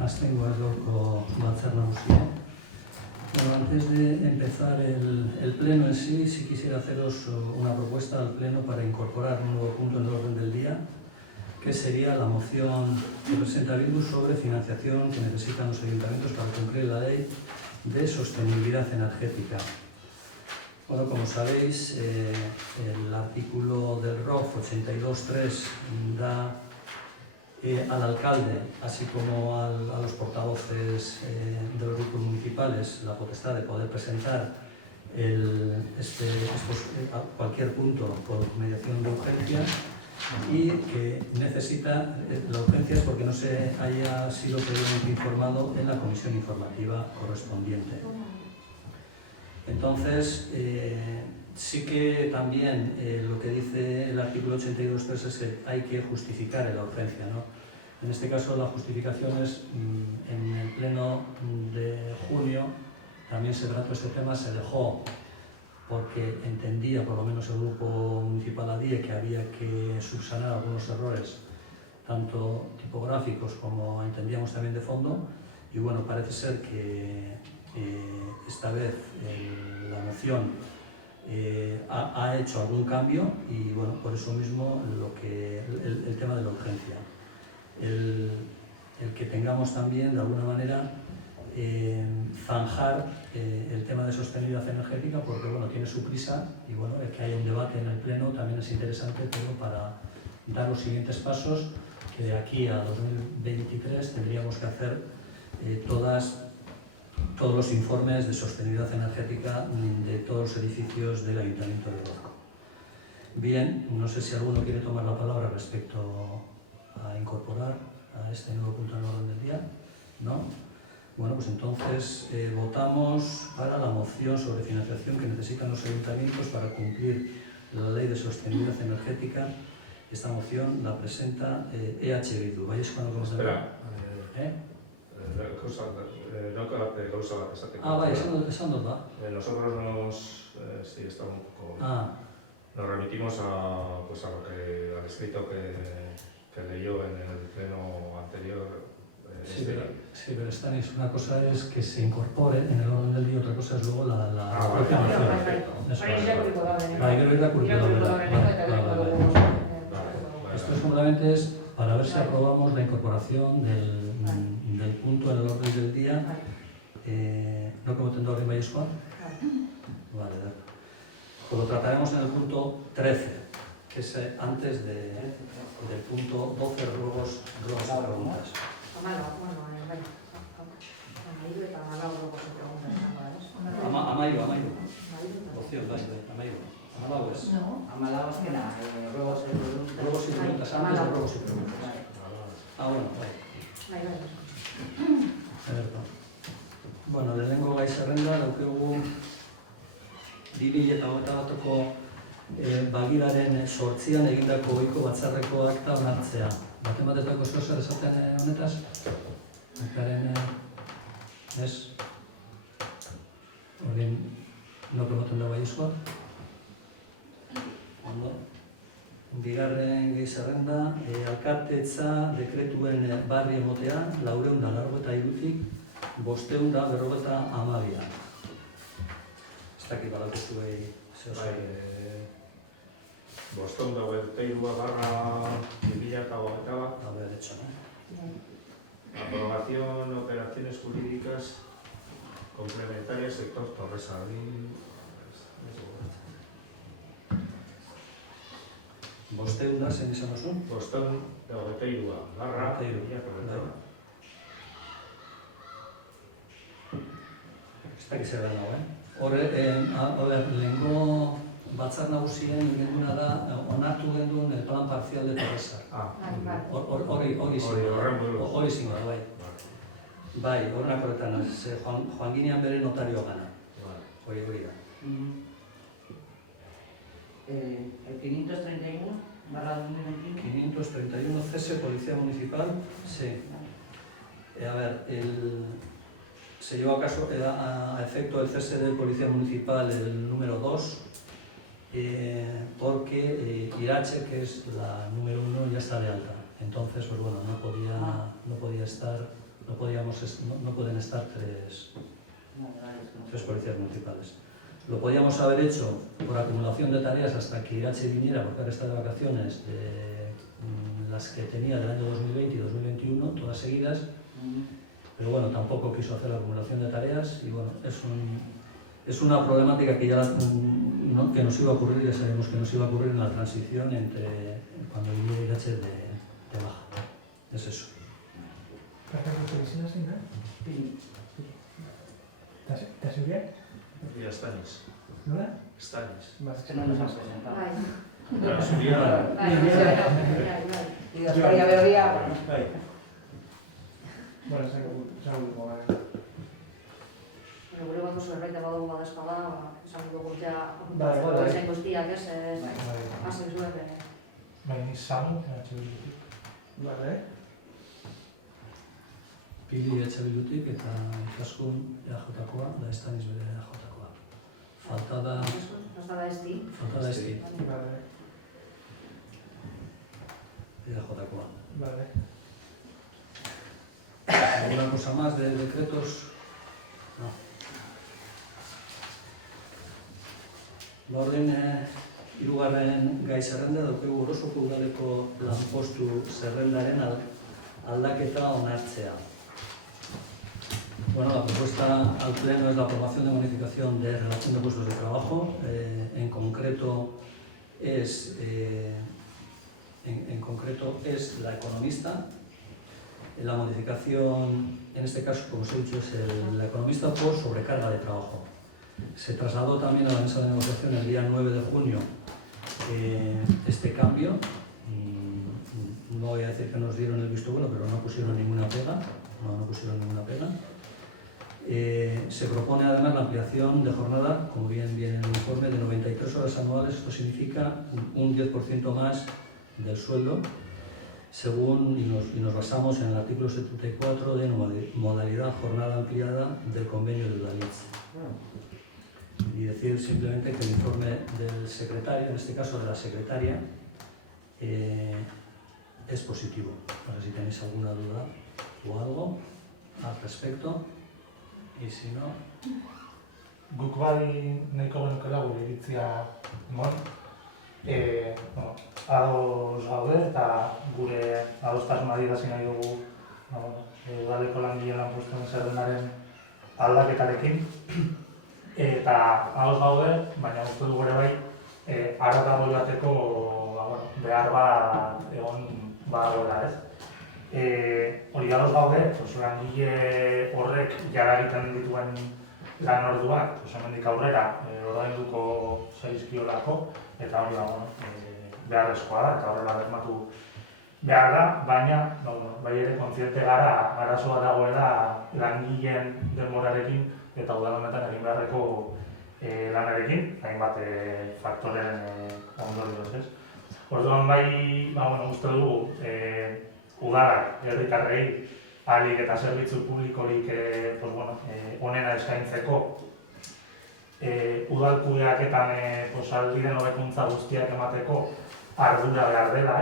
Abstengo gaurko batzar nagusia. Bueno, antes de empezar el pleno en sí quisiera haceros una propuesta al pleno para incorporar un nuevo punto en el orden del día, que sería la moción que presenta Bildu sobre financiación que necesitan los ayuntamientos para cumplir la ley de sostenibilidad energética. Bueno, como sabéis, el artículo del ROF 82.3 da al alcalde, así como a los portavoces de los grupos municipales, la potestad de poder presentar cualquier punto por mediación de urgencia, y que necesita la urgencia es porque no se haya sido previamente informado en la comisión informativa correspondiente. Entonces, sí que también lo que dice el artículo 82.3 es que hay que justificar la urgencia, ¿no? En este caso, la justificación es en el pleno de junio, también se trató este tema, se dejó porque entendía, por lo menos el grupo municipal ADIE, que había que subsanar algunos errores, tanto tipográficos como entendíamos también de fondo, y bueno, parece ser que esta vez la moción ha hecho algún cambio y bueno, por eso mismo el tema de la urgencia. El que tengamos también de alguna manera zanjar el tema de sostenibilidad energética, porque bueno, tiene su prisa y bueno, el que haya un debate en el pleno también es interesante, pero para dar los siguientes pasos, que de aquí a 2023 tendríamos que hacer todos los informes de sostenibilidad energética de todos los edificios del Ayuntamiento de Orozco. Bien, no sé si alguno quiere tomar la palabra respecto a incorporar a este nuevo punto en el orden del día. ¿No? Bueno, pues entonces votamos para la moción sobre financiación que necesitan los ayuntamientos para cumplir la ley de sostenibilidad energética. Esta moción la presenta EH Bildu. ¿Vais cuando vamos a ver? Gauza bat esateko. Bai, esan dut ba. Nosotros sí, estamos un poco... Nos remitimos al escrito que leyó en el pleno anterior. Sí, pero Stanis, una cosa es que se incorpore en el orden del día, otra cosa es luego la propia moción. Esto simplemente es para ver si aprobamos la incorporación del punto en el orden del día. ¿No como tendrá alguien mayúscula? Vale, pues lo trataremos en el punto 13, que es antes del punto 12, ruegos y preguntas. Amairu. Opción, amairu. Amalau es. Amalau es que nada, ruegos y preguntas, antes de ruegos y preguntas. Bueno, Bueno, lehenengo gai zerrenda daukagu 2021ko bagiraren 8an egindako ohiko batzarreko akta onartzea. Baten zer esaten honetaz? Akaren ez? Horien noko ematen da baiezkoa? Ondo. Bigarren gai zerrenda, alkatetza dekretuen barri emotea 483-tik 552. Ez dakit badaukizue zehose. 523/2021. A ver, hecho, ¿no? Aprobación, operaciones jurídicas complementarias, sector Torresardín. 500 zein izan duzu? 523/2021. Ez dakit zer da nago, lehenko batzar nagusien genduna da, onartu genduen el plan parcial de Torresar. Hori zingo da, bai. Bai, horrenak horretan, joan ginean bere notario gana. Hori da. El 531/2021. 531 cese Policía Municipal, sí. A ver, se llevó a efecto el cese del Policía Municipal el número 2, porque Irache, que es la número 1, ya está de alta. Entonces, pues bueno, no podía estar no pueden estar tres policías municipales. Lo podíamos haber hecho por acumulación de tareas hasta que Irache viniera, porque ahora está de vacaciones, de las que tenía del año 2020 y 2021, todas seguidas, pero bueno, tampoco quiso hacer la acumulación de tareas y bueno, es una problemática que ya que nos iba a ocurrir, ya sabemos que nos iba a ocurrir en la transición entre cuando viniera Irache de baja. Es eso. ¿Te seguía? Ya Stanis. ¿No? Stanis. Que no nos han presentado. La subida. Y después ya veía... Bueno, zagutuko gara. Gure batu zerbait badugu badezpada, esan dugu ja Bai. zen guztiak ez, hasi zuek. Bai, ni Samu, Bildutik. Vale. Pili Bildutik eta Ikaskun EAJ-koa, da Stanis bere EAJ-koa. Falta da Esti. Vale. EAJ-koa. Vale. ¿Alguna cosa más de decretos? No. Borden, hirugarren gai zerrenda daukagu Orosoko udaleko lanpostu zerrendaren aldaketa onartzea. Bueno, la propuesta al pleno es la aprobación de modificación de relación de puestos de trabajo. En concreto es la economista. La modificación, en este caso, como os he dicho, es la economista por sobrecarga de trabajo. Se trasladó también a la mesa de negociación el día 9 de junio este cambio. No voy a decir que nos dieron el visto bueno, pero no pusieron ninguna pega. Se propone además la ampliación de jornada, como bien viene en el informe, de 93 horas anuales. Esto significa un 10% más del sueldo, según y nos basamos en el artículo 74 de modalidad jornada ampliada del convenio de Udalhitz. Y decir simplemente que el informe del secretario, en este caso de la secretaria, es positivo. No sé si tenéis alguna duda o algo al respecto, y si no... Guk bai nahiko genukela gure iritzia emon. Ados gaude eta gure adostasuna adierazi nahi dugu udaleko langileen lanpostuen zerrendaren aldaketarekin. Eta ados gaude, baina uste dugu ere bai, haratago joateko behar bat egon badagoela, ez? Hori ados gaude, langile horrek jara egiten dituen lan orduak, hemendik aurrera ordainduko zaizkiolako, eta hori beharrezkoa da, eta horrela bermatu behar da, baina bai ere kontziente gara arazoa dagoela langileen denborarekin eta udal honetan egin beharreko lanarekin, hainbat faktoren ondorioz, ez? Orduan bai, uste dugu, udalak, herritarrei, ahalik eta zerbitzu publikorik onena eskaintzeko, udal kudeaketan albideen hobekuntza guztiak emateko ardura behar dela,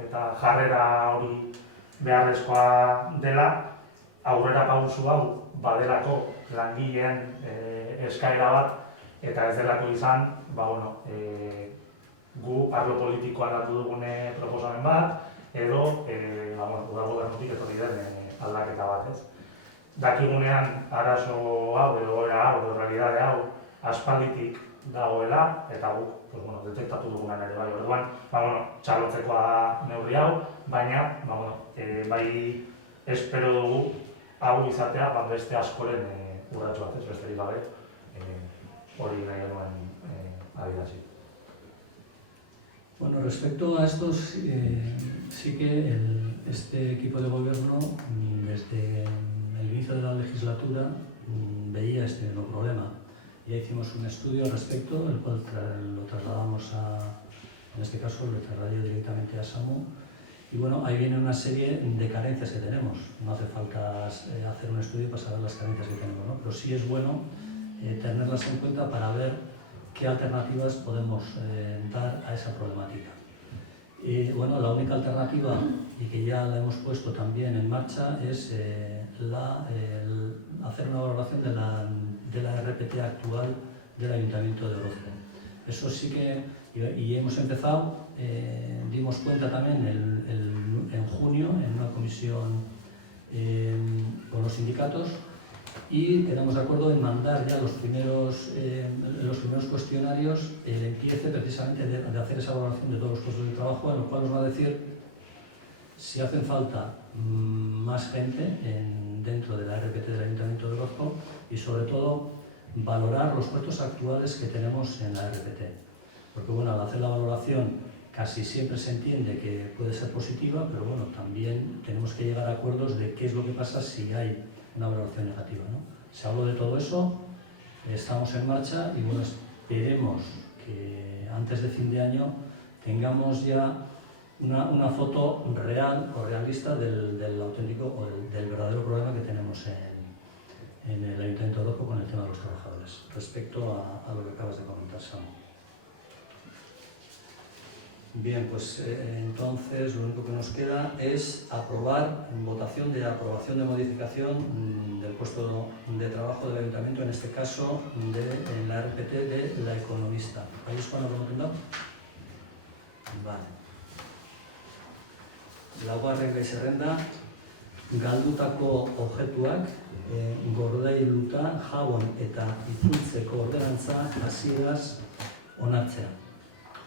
eta jarrera hori beharrezkoa dela, aurrera pausu hau badelako langileen eskaera bat, eta ez delako izan, gu arlo politikoan hartu dugune proposamen bat, edo udal gobernutik etorri den aldaketa bat, ez? Dakigunean arazo hau, edo realidade hau, aspalditik dagoela, eta guk detektatu dugunan ere bai. Orduan, txalotzekoa da neurri hau, baina bai espero dugu hau izatea beste askoren urratxo bat, ez besterik gabe, hori nahi genuen adierazi. Bueno, respecto a estos, sí que este equipo de gobierno, desde el inicio de la legislatura, veía este mismo problema. Ya hicimos un estudio al respecto, el cual lo trasladamos en este caso lo trasladé directamente a SAMU. Y bueno, ahí viene una serie de carencias que tenemos. No hace falta hacer un estudio para saber las carencias que tenemos, ¿no? Pero sí es bueno tenerlas en cuenta para ver qué alternativas podemos dar a esa problemática. Bueno, la única alternativa, y que ya la hemos puesto también en marcha, es hacer una valoración de la RPT actual del Ayuntamiento de Orozco. Eso sí que, y hemos empezado, dimos cuenta también en junio en una comisión con los sindicatos, y quedamos de acuerdo en mandar ya los primeros cuestionarios, el empiece precisamente de hacer esa valoración de todos los puestos de trabajo, en lo cual nos va a decir si hacen falta más gente dentro de la RPT del Ayuntamiento de Orozco, y sobre todo valorar los puestos actuales que tenemos en la RPT. Porque bueno, al hacer la valoración casi siempre se entiende que puede ser positiva, pero bueno, también tenemos que llegar a acuerdos de qué es lo que pasa si hay una valoración negativa, ¿no? Se habló de todo eso, estamos en marcha, y bueno, esperemos que antes de fin de año tengamos ya una foto real o realista del auténtico o del verdadero problema que tenemos en el Ayuntamiento de Orozco con el tema de los trabajadores, respecto a lo que acabas de comentar, Samu. Bien, pues entonces lo único que nos queda es aprobar, en votación de aprobación de modificación del puesto de trabajo del Ayuntamiento, en este caso en la RPT de la economista. ¿Ahí es cuando lo hemos dado? Vale. Laugarren zerrenda, galdutako objektuak gordailuta jabon eta itzultzeko ordenantza hasieraz onartzea.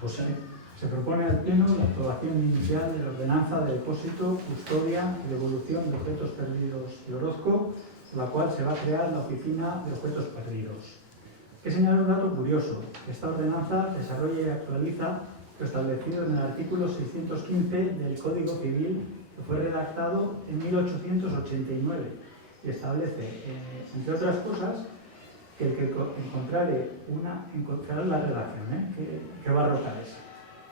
José. Se propone al Pleno la aprobación inicial de la ordenanza de depósito, custodia y devolución de objetos perdidos de Orozco, por la cual se va a crear la Oficina de Objetos Perdidos. Hay que señalar un dato curioso. Esta ordenanza desarrolla y actualiza lo establecido en el artículo 615 del Código Civil, que fue redactado en 1889, y establece, entre otras cosas, que el que encontrare la redacción, que barroca es.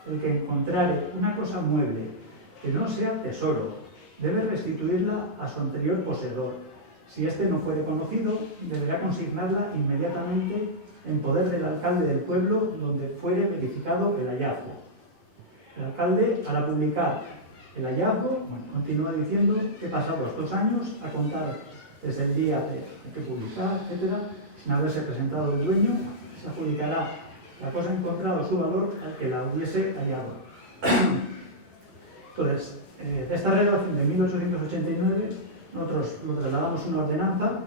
El que encontrare una cosa mueble que no sea tesoro, debe restituirla a su anterior poseedor. Si éste no fuere conocido, deberá consignarla inmediatamente en poder del alcalde del pueblo donde fuere verificado el hallazgo. El alcalde, al publicar el hallazgo, continúa diciendo que pasados 2 años, a contar desde el día de que publicar, etc., sin haberse presentado el dueño, se adjudicará la cosa encontrada o su valor al que la hubiese hallado. Entonces, de esta redacción de 1889, nosotros lo trasladamos a una ordenanza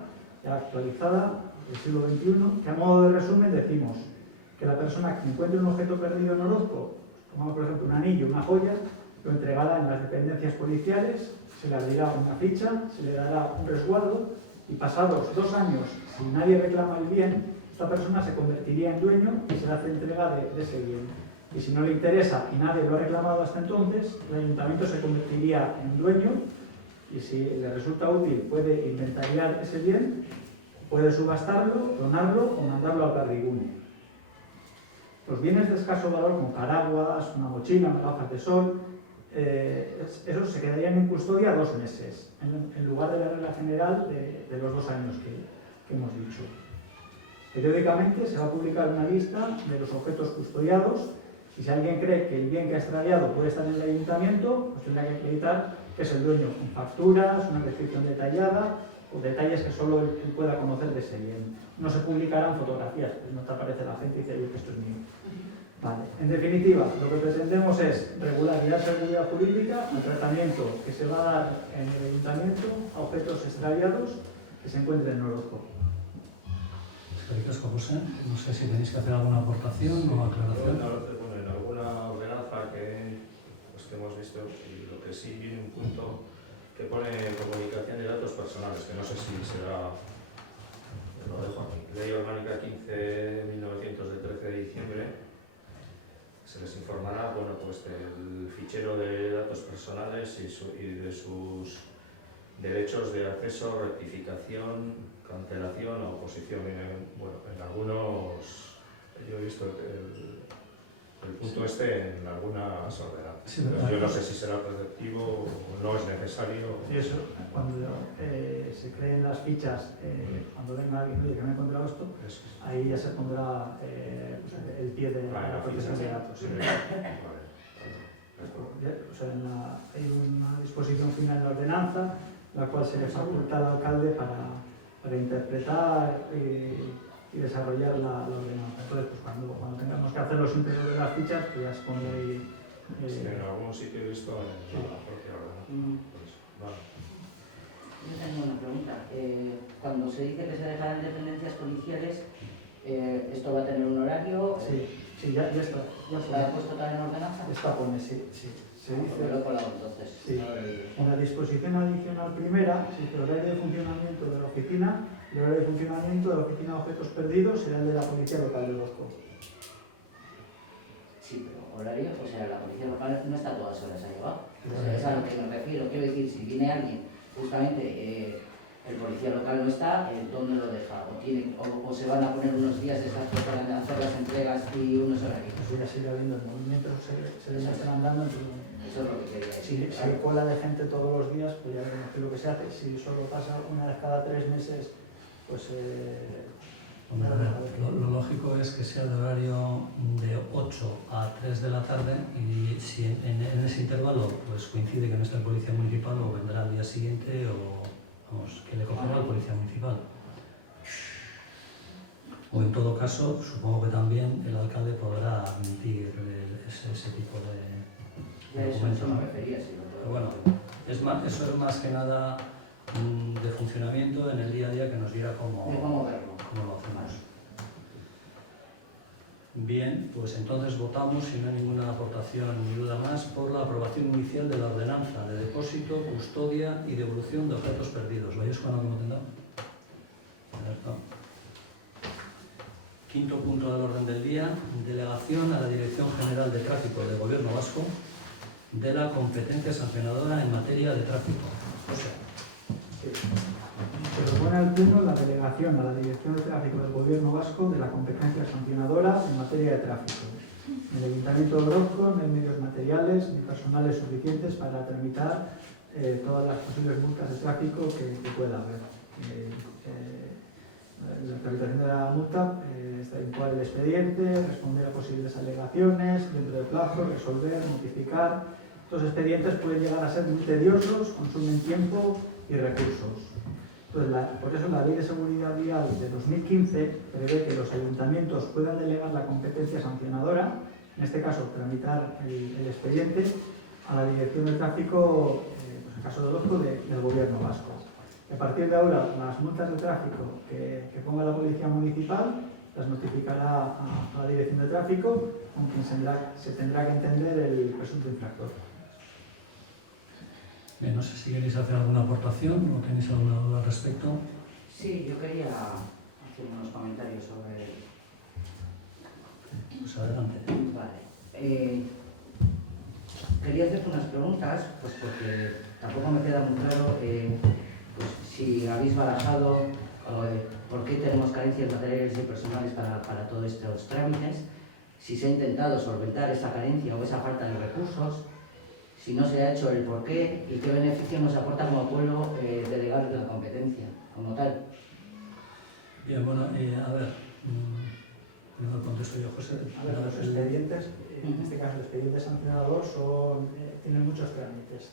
ya actualizada del siglo XXI, que a modo de resumen decimos que la persona que encuentre un objeto perdido en Orozco, tomamos por ejemplo un anillo, una joya, lo entregará en las dependencias policiales, se le abrirá una ficha, se le dará un resguardo, y pasados 2 años, si nadie reclama el bien, esta persona se convertiría en dueño y se le hace entrega de ese bien. Y si no le interesa y nadie lo ha reclamado hasta entonces, el ayuntamiento se convertiría en dueño, y si le resulta útil puede inventariar ese bien, puede subastarlo, donarlo o mandarlo al Garrigune. Los bienes de escaso valor, como paraguas, una mochila, unas gafas de sol, esos se quedarían en custodia 2 meses, en lugar de la regla general de los 2 años que hemos dicho. Periódicamente se va a publicar una lista de los objetos custodiados, y si alguien cree que el bien que ha extraviado puede estar en el ayuntamiento, pues tendrá que acreditar que es el dueño, con facturas, una descripción detallada o detalles que solo él pueda conocer de ese bien. No se publicarán fotografías, pues no te aparece la gente y dice, oye, que esto es mío. Vale. En definitiva, lo que pretendemos es regular y dar seguridad jurídica al tratamiento que se va a dar en el ayuntamiento a objetos extraviados que se encuentren en Orozco. José, no sé si tenéis que hacer alguna aportación o aclaración. Bueno, en alguna ordenanza que hemos visto, y lo que sí viene un punto que pone comunicación de datos personales, que no sé si será, lo dejo aquí, Ley Orgánica 15/1900 de 13 de diciembre, se les informará, bueno, pues del fichero de datos personales y de sus derechos de acceso, rectificación, cancelación o oposición. Bueno, en algunos, yo he visto el punto este en algunas ordenanzas. Sí, yo no sé si será preceptivo o no es necesario. Sí, eso, cuando se creen las fichas, cuando venga alguien que me ha encontrado esto, ahí ya se pondrá pues, el pie de la protección de datos. Sí. Vale. O sea, hay una disposición final en la ordenanza, la cual se le faculta al alcalde para interpretar y desarrollar la ordenanza. Entonces, pues cuando tengamos que hacer los íntegros de las fichas, pues ya se pone ahí. Sí, en algún sitio he visto en la propia ordenanza. Por eso. Vale. Yo tengo una pregunta. Cuando se dice que se dejarán dependencias policiales, ¿esto va a tener un horario? Sí, ya está. Ya ¿Está puesto también en ordenanza? Está pone, sí. Se dice, Lo he colado entonces. sí. En la disposición adicional primera, se dice el horario de funcionamiento de la oficina. El horario de funcionamiento de la oficina de objetos perdidos será el de la Policía Local de Orozco. Sí, pero horario, o sea, la policía local no está todas horas ahí abajo. O sea, es a lo que me refiero. Quiero decir, si viene alguien, justamente el policía local no está, ¿dónde lo deja? O se van a poner unos días exactos para hacer las entregas y unos horarios. Pues ya sigue habiendo el movimiento, se le están andando. Eso es lo que quería decir. Si hay cola de gente todos los días, pues ya veremos qué es lo que se hace. Si solo pasa una vez cada 3 meses, pues... Hombre, a ver, lo lógico es que sea de horario de 8 a 3 de la tarde y si en ese intervalo pues coincide que no está el policía municipal o vendrá al día siguiente o vamos, que le cogerá al policía municipal. O en todo caso, supongo que también el alcalde podrá admitir ese tipo de Eso documentos. me refería, sí. Pero bueno, eso es más que nada de funcionamiento en el día a día que nos dirá cómo verlo. lo hacemos. Bien, pues entonces votamos, si no hay ninguna aportación ni duda más, por la aprobación inicial de la ordenanza de depósito, custodia y devolución de objetos perdidos. ¿Lo con lo que hemos tenido? Quinto punto del orden del día, delegación a la Dirección General de Tráfico del Gobierno Vasco de la competencia sancionadora en materia de tráfico. O sea, se propone al Pleno la delegación a la Dirección de Tráfico del Gobierno Vasco de la competencia sancionadora en materia de tráfico. En el Ayuntamiento de Orozco no hay medios materiales ni personales suficientes para tramitar todas las posibles multas de tráfico que pueda haber. La tramitación de la multa está vinculada al expediente, responder a posibles alegaciones, dentro de plazo, resolver, notificar. Estos expedientes pueden llegar a ser muy tediosos, consumen tiempo y recursos. Entonces, por eso la Ley de Seguridad Vial de 2015 prevé que los ayuntamientos puedan delegar la competencia sancionadora, en este caso tramitar el expediente, a la Dirección de Tráfico, pues en caso de Orozco, del Gobierno Vasco. A partir de ahora, las multas de tráfico que ponga la Policía Municipal las notificará a la Dirección de Tráfico, con quien se tendrá que entender el presunto infractor. no sé si queréis hacer alguna aportación o tenéis alguna duda al respecto. Sí, yo quería hacer unos comentarios sobre... Pues adelante. Vale. Quería hacerte unas preguntas, pues porque tampoco me queda muy claro pues si habéis barajado por qué tenemos carencias materiales y personales para todos estos trámites, si se ha intentado solventar esa carencia o esa falta de recursos, si no se ha hecho el por qué y qué beneficio nos aporta como pueblo delegar la competencia como tal. Bien, bueno, a ver, primero contesto yo, José. A ver, los expedientes, en este caso el expediente sancionador, tienen muchos trámites.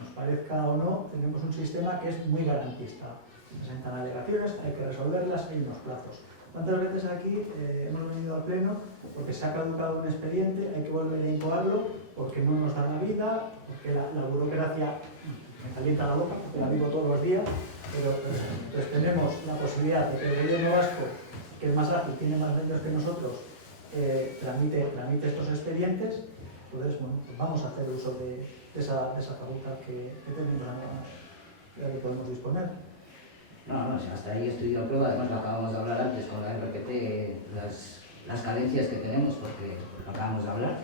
Nos parezca o no, tenemos un sistema que es muy garantista. Se presentan alegaciones, hay que resolverlas, hay unos plazos. ¿Cuántas veces aquí hemos venido al Pleno porque se ha caducado un expediente, hay que volver a incoarlo porque no nos da la vida, porque la burocracia me calienta la boca, porque la vivo todos los días, pero entonces tenemos la posibilidad de que el Gobierno vasco, que es más ágil, tiene más medios que nosotros, tramite estos expedientes. Entonces, bueno, pues vamos a hacer uso de esa facultad que tenemos, de la que podemos disponer. No, si hasta ahí estoy de acuerdo, además lo acabamos de hablar antes con la RPT, las carencias que tenemos, porque lo acabamos de hablar.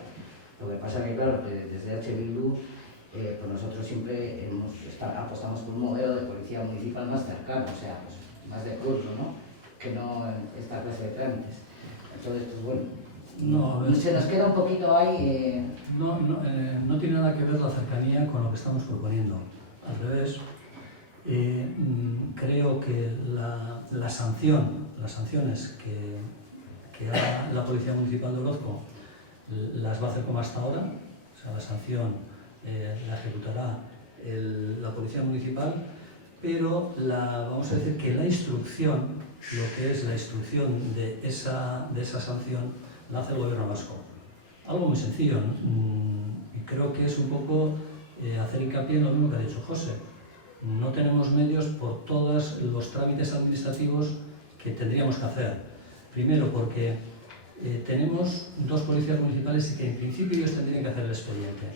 Lo que pasa es que, claro, desde H. Bildu, pues nosotros siempre apostamos por un modelo de policía municipal más cercano, o sea, pues más de curso, ¿no? Que no esta clase de trámites. Entonces, pues bueno, No, a ver, se nos queda un poquito ahí... no tiene nada que ver la cercanía con lo que estamos proponiendo. Al revés, creo que las sanciones que haga la Policía Municipal de Orozco las va a hacer como hasta ahora. O o sea, la sanción la ejecutará la Policía Municipal, pero vamos a decir que la instrucción, lo que es la instrucción de esa sanción, la hace el Gobierno vasco. Algo muy sencillo, y creo que es un poco hacer hincapié en lo mismo que ha dicho José. No tenemos medios por todos los trámites administrativos que tendríamos que hacer. Primero porque tenemos 2 policías municipales y que en principio ellos tendrían que hacer el expediente.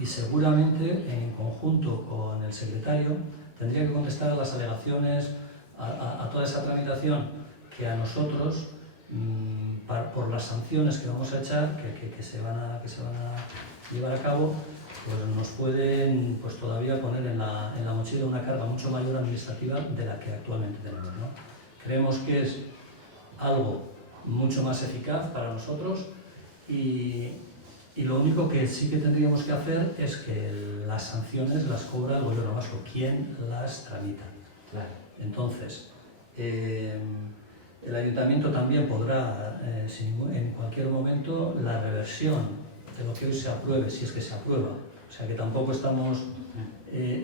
Y seguramente en conjunto con el secretario tendría que contestar a las alegaciones, a toda esa tramitación que a nosotros, por las sanciones que vamos a echar, que se van a llevar a cabo, pues nos pueden pues todavía poner en la mochila una carga mucho mayor administrativa de la que actualmente tenemos, ¿no? Creemos que es algo mucho más eficaz para nosotros y lo único que sí que tendríamos que hacer es que las sanciones las cobra el Gobierno vasco, quien las tramita. Claro. Entonces, el Ayuntamiento también podrá, en cualquier momento, la reversión de lo que hoy se apruebe, si es que se aprueba. O sea que tampoco estamos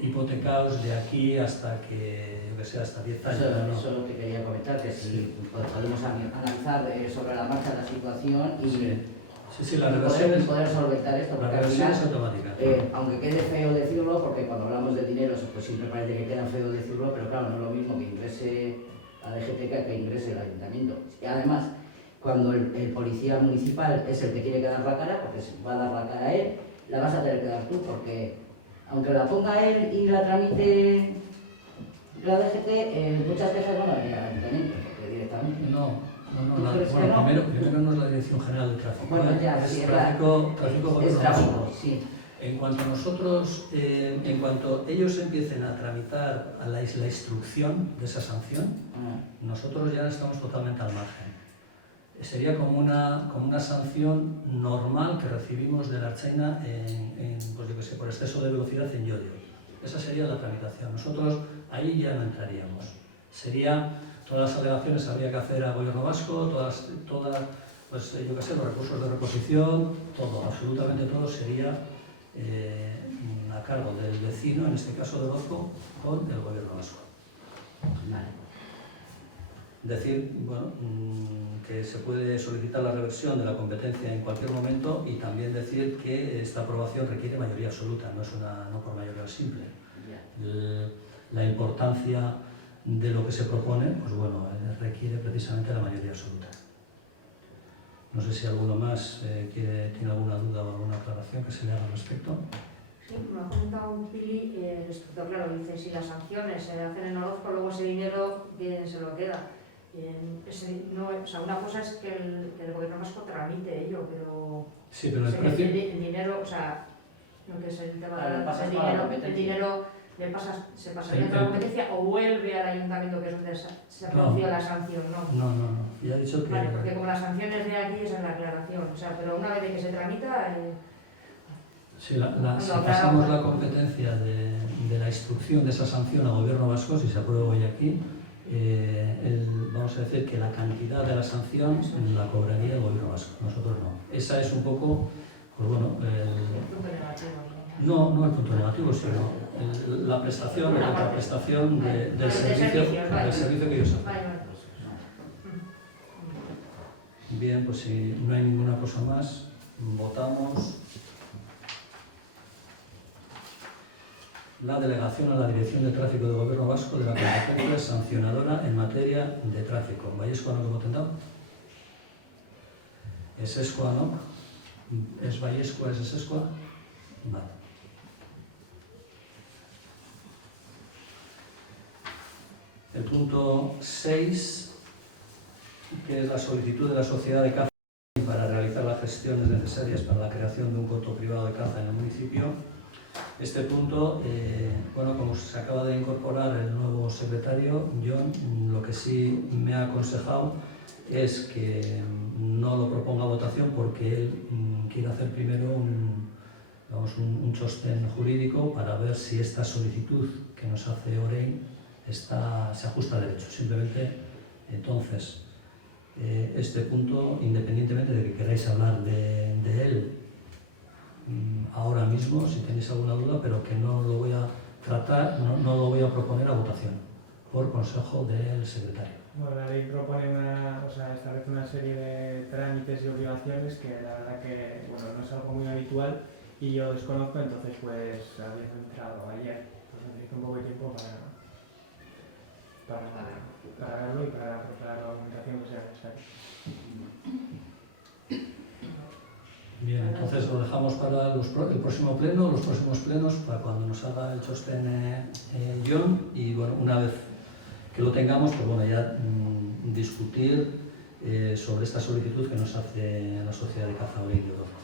hipotecados de aquí hasta que, yo que sé, hasta 10 años. ¿No? Eso es lo que quería comentar, que si podemos analizar sobre la marcha la situación y Sí, la reversión poder solventar esto, porque al final, es automática. aunque quede feo decirlo, porque cuando hablamos de dinero pues siempre parece que queda feo decirlo, pero claro, no es lo mismo que ingrese la DGT que ingrese el Ayuntamiento. Y además, cuando el policía municipal es el que tiene que dar la cara, porque se va a dar la cara a él, la vas a tener que dar tú, porque aunque la ponga él y la tramite la DGT, muchas veces no la viene al Ayuntamiento, porque directamente. Primero no es la Dirección General de Tráfico. Bueno, ya, es sí, tráfico es tráfico, sí. En cuanto nosotros, en cuanto ellos empiecen a tramitar la instrucción de esa sanción, nosotros ya estamos totalmente al margen. Sería como una sanción normal que recibimos de la Ertzaintza pues yo que sé, por exceso de velocidad en Llodio. Esa sería la tramitación. Nosotros ahí ya no entraríamos. Todas las alegaciones habría que hacer al Gobierno vasco, todas pues yo que sé, los recursos de reposición, todo, absolutamente todo sería a cargo del vecino, en este caso de Orozco, con el Gobierno vasco. Vale. Decir, bueno, que se puede solicitar la reversión de la competencia en cualquier momento y también decir que esta aprobación requiere mayoría absoluta, no por mayoría simple. La importancia de lo que se propone, pues bueno, requiere precisamente la mayoría absoluta. No sé si alguno más tiene alguna duda o alguna aclaración que se le haga al respecto. Sí, me ha comentado Pili, el instructor, claro, dice, si las sanciones se hacen en Orozco, luego ese dinero, ¿quién se lo queda? O sea, una cosa es que el Gobierno vasco tramite ello, pero... Sí, pero el precio... El dinero, o sea, lo que es el tema del dinero se pasaría a la competencia o vuelve al Ayuntamiento, que es donde se producía la sanción, ¿no? No, ya he dicho que... Vale, porque como la sanción es de aquí, esa es la aclaración, o sea, pero una vez de que se tramita... Sí, si pasamos la competencia de la instrucción de esa sanción al Gobierno vasco, si se aprueba hoy aquí, vamos a decir que la cantidad de la sanción la cobraría el Gobierno vasco, nosotros no. Esa es un poco, pues bueno, El punto negativo, ¿no? No el punto negativo, sino la prestación, la contraprestación del servicio que ellos hacen. Vale. Bien, pues si no hay ninguna cosa más, votamos la delegación a la Dirección de Tráfico del Gobierno Vasco de la competencia sancionadora en materia de tráfico. ¿Vallescoa no voten dado? ¿Es Escoa no? ¿Es Vallescoa, es Escoa? Vale. El punto 6, que es la solicitud de la sociedad de caza para realizar las gestiones necesarias para la creación de un coto privado de caza en el municipio. Este punto, bueno, como se acaba de incorporar el nuevo secretario, yo lo que sí me ha aconsejado es que no lo proponga a votación porque él quiere hacer primero un chostén jurídico para ver si esta solicitud que nos hace Orein se ajusta a derecho. Simplemente, entonces, este punto, independientemente de que queráis hablar de él ahora mismo, si tenéis alguna duda, pero que no lo voy a tratar, no lo voy a proponer a votación, por consejo del secretario. Bueno, la ley propone establece una serie de trámites y obligaciones que la verdad que no es algo muy habitual y yo desconozco, entonces pues había entrado ayer, pues necesito un poco de tiempo para verlo y para preparar la documentación que sea necesaria. Bien, entonces lo dejamos para el próximo pleno, los próximos plenos, para cuando nos haga el chosten John, y bueno, una vez que lo tengamos, pues bueno, ya discutir sobre esta solicitud que nos hace la Sociedad de Caza Oreille de Orozco.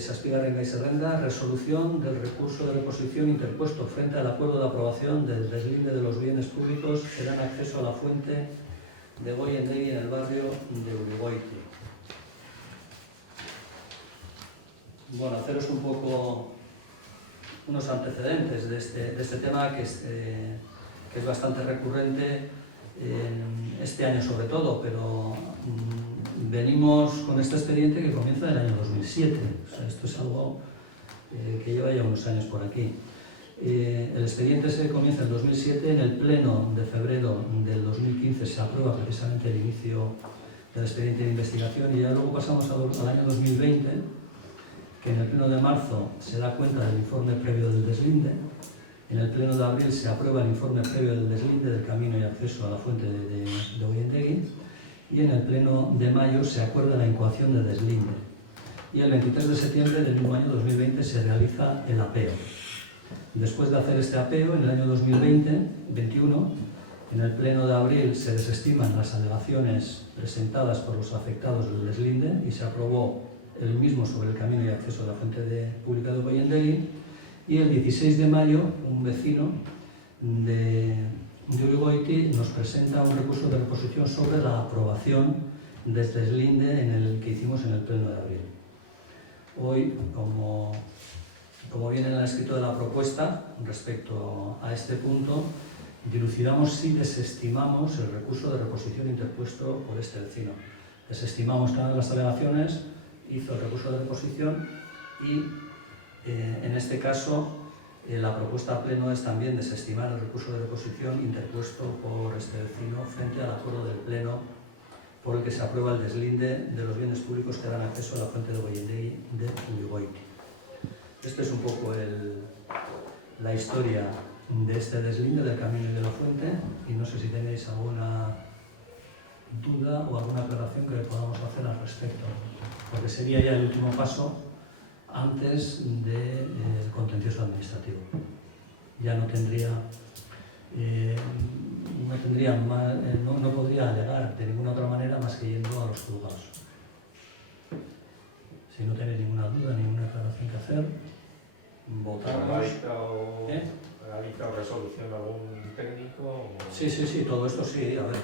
Zazpigarren gai zerrenda, resolución del recurso de reposición interpuesto frente al acuerdo de aprobación del deslinde de los bienes públicos que dan acceso a la fuente de Goyendegui en el barrio de Urigoiti. Bueno, haceros un poco unos antecedentes de este tema que es bastante recurrente este año sobre todo, pero venimos con este expediente que comienza en el año 2007. O sea, esto es algo que lleva ya unos años por aquí. El expediente se comienza en 2007, en el pleno de febrero del 2015 se aprueba precisamente el inicio del expediente de investigación y ya luego pasamos al año 2020, que en el pleno de marzo se da cuenta del informe previo del deslinde, en el pleno de abril se aprueba el informe previo del deslinde del camino y acceso a la fuente de Goyendegui y en el pleno de mayo se acuerda la incoación de deslinde y el 23 de septiembre del mismo año 2020 se realiza el apeo. Después de hacer este apeo, en el año 2020-21, en el pleno de abril se desestiman las alegaciones presentadas por los afectados del deslinde y se aprobó el mismo sobre el camino y acceso a la fuente pública de Goyendegui, y el 16 de mayo un vecino de Urigoiti nos presenta un recurso de reposición sobre la aprobación de este deslinde en el que hicimos en el pleno de abril. Hoy, como viene en el escrito de la propuesta, respecto a este punto, dilucidamos si desestimamos el recurso de reposición interpuesto por este vecino. Desestimamos cada una de las alegaciones, hizo el recurso de reposición y en este caso la propuesta a pleno es también desestimar el recurso de reposición interpuesto por este vecino frente al acuerdo del pleno por el que se aprueba el deslinde de los bienes públicos que dan acceso a la fuente de Goyendegui de Urigoiti. Esta es un poco la historia de este deslinde del camino y de la fuente y no sé si tenéis alguna duda o alguna aclaración que podamos hacer al respecto, porque sería ya el último paso antes del contencioso administrativo. Ya no podría alegar de ninguna otra manera más que yendo a los juzgados. Si no tenéis ninguna duda, ninguna aclaración que hacer, votamos. ¿Ha dictado resolución algún técnico? Sí, todo esto sí. A ver,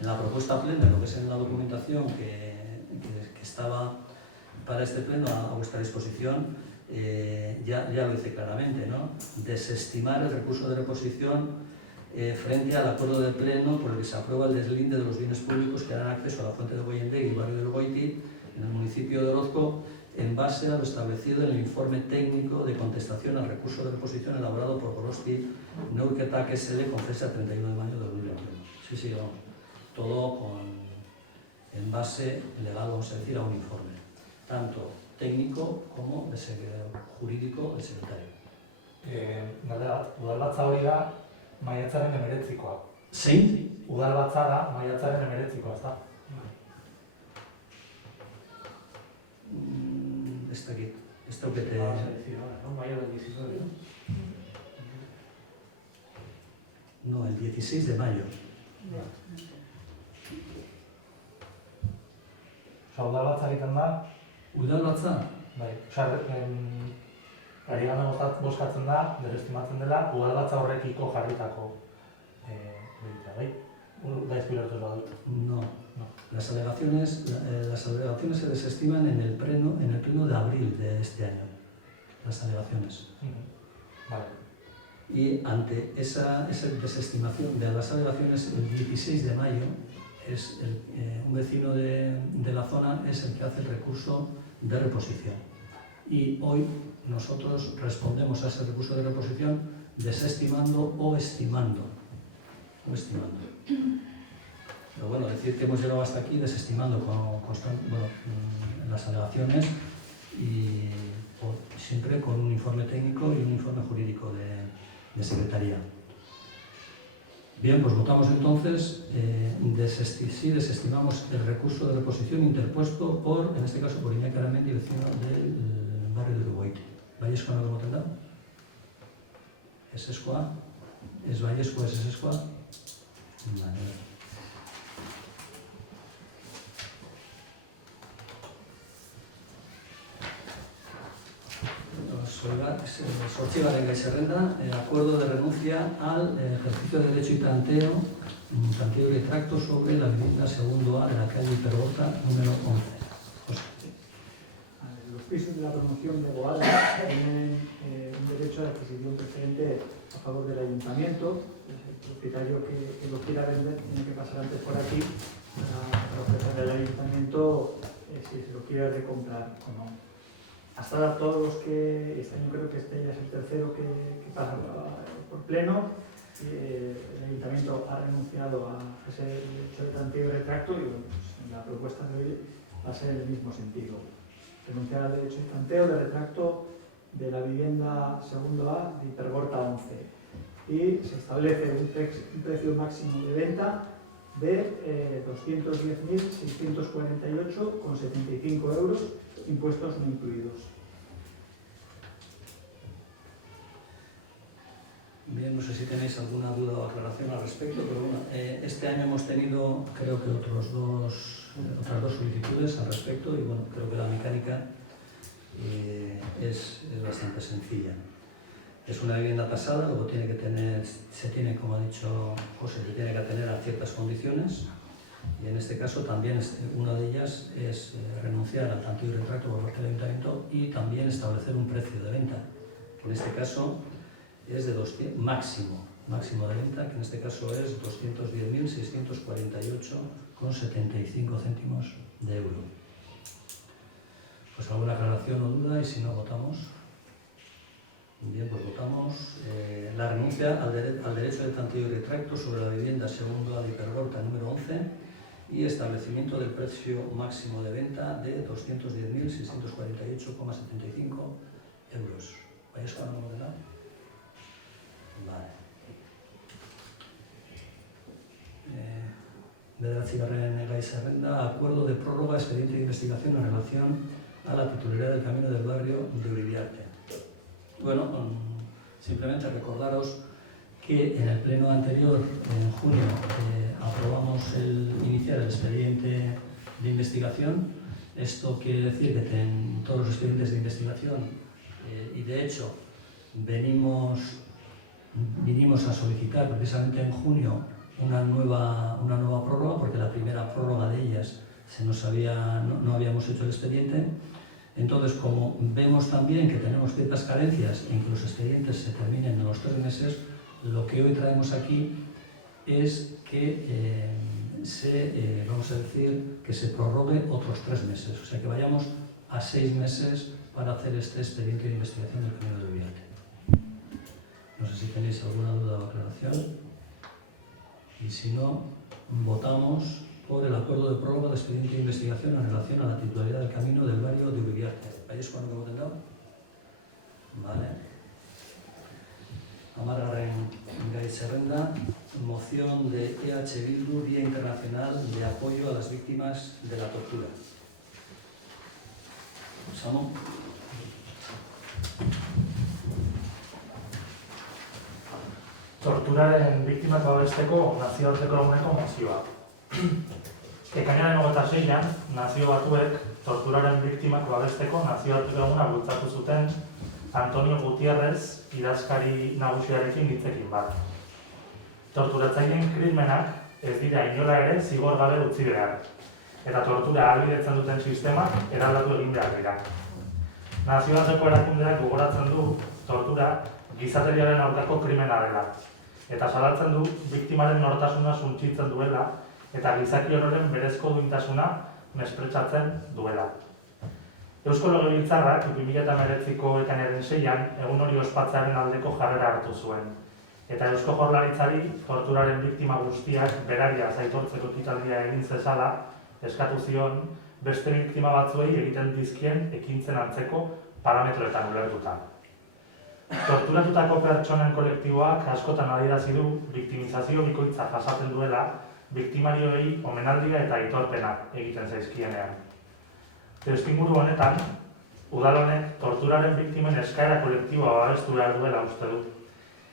en la propuesta plena, lo que es en la documentación que estaba para este pleno a vuestra disposición, ya lo dice claramente, ¿no? Desestimar el recurso de reposición frente al acuerdo de pleno por el que se aprueba el deslinde de los bienes públicos que dan acceso a la fuente de Goyendegui y barrio de Urigoiti en el municipio de Orozco en base a lo establecido en el informe técnico de contestación al recurso de reposición elaborado por Gorosti Neurketak SL con fecha 31 de mayo de 2021. Sí, vamos. Todo en base legal, vamos a decir, a un informe, tanto técnico como jurídico del secretario. Udalbatza hori da maiatzaren 19koa. Zein? Udalbatza da maiatzaren 19koa, ezta? Ez dakit, ez daukete... Mayo del 19, ¿no? No, el 16 de mayo. Osa, udalbatza egiten da, Udalbatza? bai, osa, ari gana bozkatzen da, desestimatzen dela, udalbatza horrekiko jarritako egitea, bai? Gaizki ulertu ez badut. No. Las alegaciones se desestiman en el pleno de abril de este año. Las alegaciones. Vale. Y ante esa desestimación de las alegaciones, el 16 de mayo, un vecino de la zona es el que hace el recurso de reposición. Y hoy nosotros respondemos a ese recurso de reposición desestimando o estimando. Pero bueno, decir que hemos llegado hasta aquí desestimando las alegaciones y siempre con un informe técnico y un informe jurídico de Secretaría. Bien, pues votamos entonces, sí desestimamos el recurso de reposición interpuesto por, en este caso, por Iñaki Aramendi, vecino del barrio de Uruguayti. ¿Vallescoa no lo tendrá? ¿Es Escoa? ¿Es Vallescoa? ¿Es Escoa? Vale. Sortzigarren gai zerrenda, acuerdo de renuncia al ejercicio de derecho y tanteo y retracto sobre la vivienda segundo A de la calle Hipergorta, número 11. Los pisos de la promoción de Boada tienen un derecho de adquisición preferente a favor del ayuntamiento. El propietario que lo quiera vender tiene que pasar antes por aquí para ofrecerle al ayuntamiento si se lo quiere recomprar o no. Hasta ahora todos los que, este año creo que este ya es el tercero que pasa por pleno, el ayuntamiento ha renunciado a ese derecho de tanteo y retracto y bueno, pues, la propuesta de hoy va a ser en el mismo sentido. Renunciar al derecho de tanteo de retracto de la vivienda segundo A de Hipergorta 11 y se establece un precio máximo de venta de 210.648,75 euros, impuestos no incluidos. Bien, no sé si tenéis alguna duda o aclaración al respecto, pero bueno, este año hemos tenido, creo que otras dos solicitudes al respecto y bueno, creo que la mecánica es bastante sencilla. Es una vivienda tasada, luego tiene que tener, como ha dicho José, se tiene que atener a ciertas condiciones y en este caso también una de ellas es renunciar al tanteo y retracto por parte del ayuntamiento y también establecer un precio de venta, que en este caso es de máximo de venta, que en este caso es 210.648,75 céntimos de euro. Pues alguna aclaración o duda y si no votamos. Bien, pues votamos la renuncia al derecho de tanteo y retracto sobre la vivienda segundo A de Hipergorta número 11 y establecimiento del precio máximo de venta de 210.648,75 euros. ¿Vais con algo de nada? Vale. Bederatzigarren gai zerrenda, acuerdo de prórroga expediente de investigación en relación a la titularidad del camino del barrio de Uribiarte. Bueno, simplemente recordaros que en el pleno anterior, en junio, aprobamos iniciar el expediente de investigación. Esto quiere decir que en todos los expedientes de investigación, y de hecho vinimos a solicitar precisamente en junio una nueva prórroga, porque la primera prórroga de ellas no habíamos hecho el expediente. Entonces, como vemos también que tenemos ciertas carencias en que los expedientes se terminen en los 3 meses, lo que hoy traemos aquí es que se prorrogue otros 3 meses, o sea que vayamos a 6 meses para hacer este expediente de investigación del camino de Uribiarte. No sé si tenéis alguna duda o aclaración. Y si no, votamos por el acuerdo de prórroga de expediente de investigación en relación a la titularidad del camino del barrio de Uribiarte. ¿Veis cuándo que voten dado? Vale. Amargarren gai zerrenda, moción de EH Bildu, Día Internacional de Apoyo a las Víctimas de la Tortura. Samu. Torturaren biktimak babesteko nazioarteko eguneko mozioa. Ekainaren 26an, Nazio Batuek torturaren biktimak babesteko nazioarteko eguna bultzatu zuten Antonio Gutierrez idazkari nagusiarekin hitzekin bat. Torturatzaileen krimenak ez dira inola ere zigor gabe utzi behar, eta tortura ahalbidetzen duten sistemak eraldatu egin behar dira. Nazioarteko erakundeak gogoratzen du tortura gizateriaren aurkako krimena dela, eta salatzen du biktimaren nortasuna suntsitzen duela eta gizaki ororen berezko duintasuna mespretxatzen duela. Eusko Legebiltzarrak 2019ko ekainaren 6an egun hori ospatzearen aldeko jarrera hartu zuen. Eta Eusko Jaurlaritzari torturaren biktima guztiak berariaz aitortzeko ekitaldia egin zezala eskatu zion beste biktima batzuei egiten dizkien ekintzen antzeko parametroetan ulertuta. Torturatutako pertsonen kolektiboak askotan adierazi du biktimizazio bikoitza jasaten duela biktimarioei omenaldia eta aitorpena egiten zaizkienean. Testuinguru honetan, udal honek torturaren biktimen eskaera kolektiboa babestu behar duela uste du.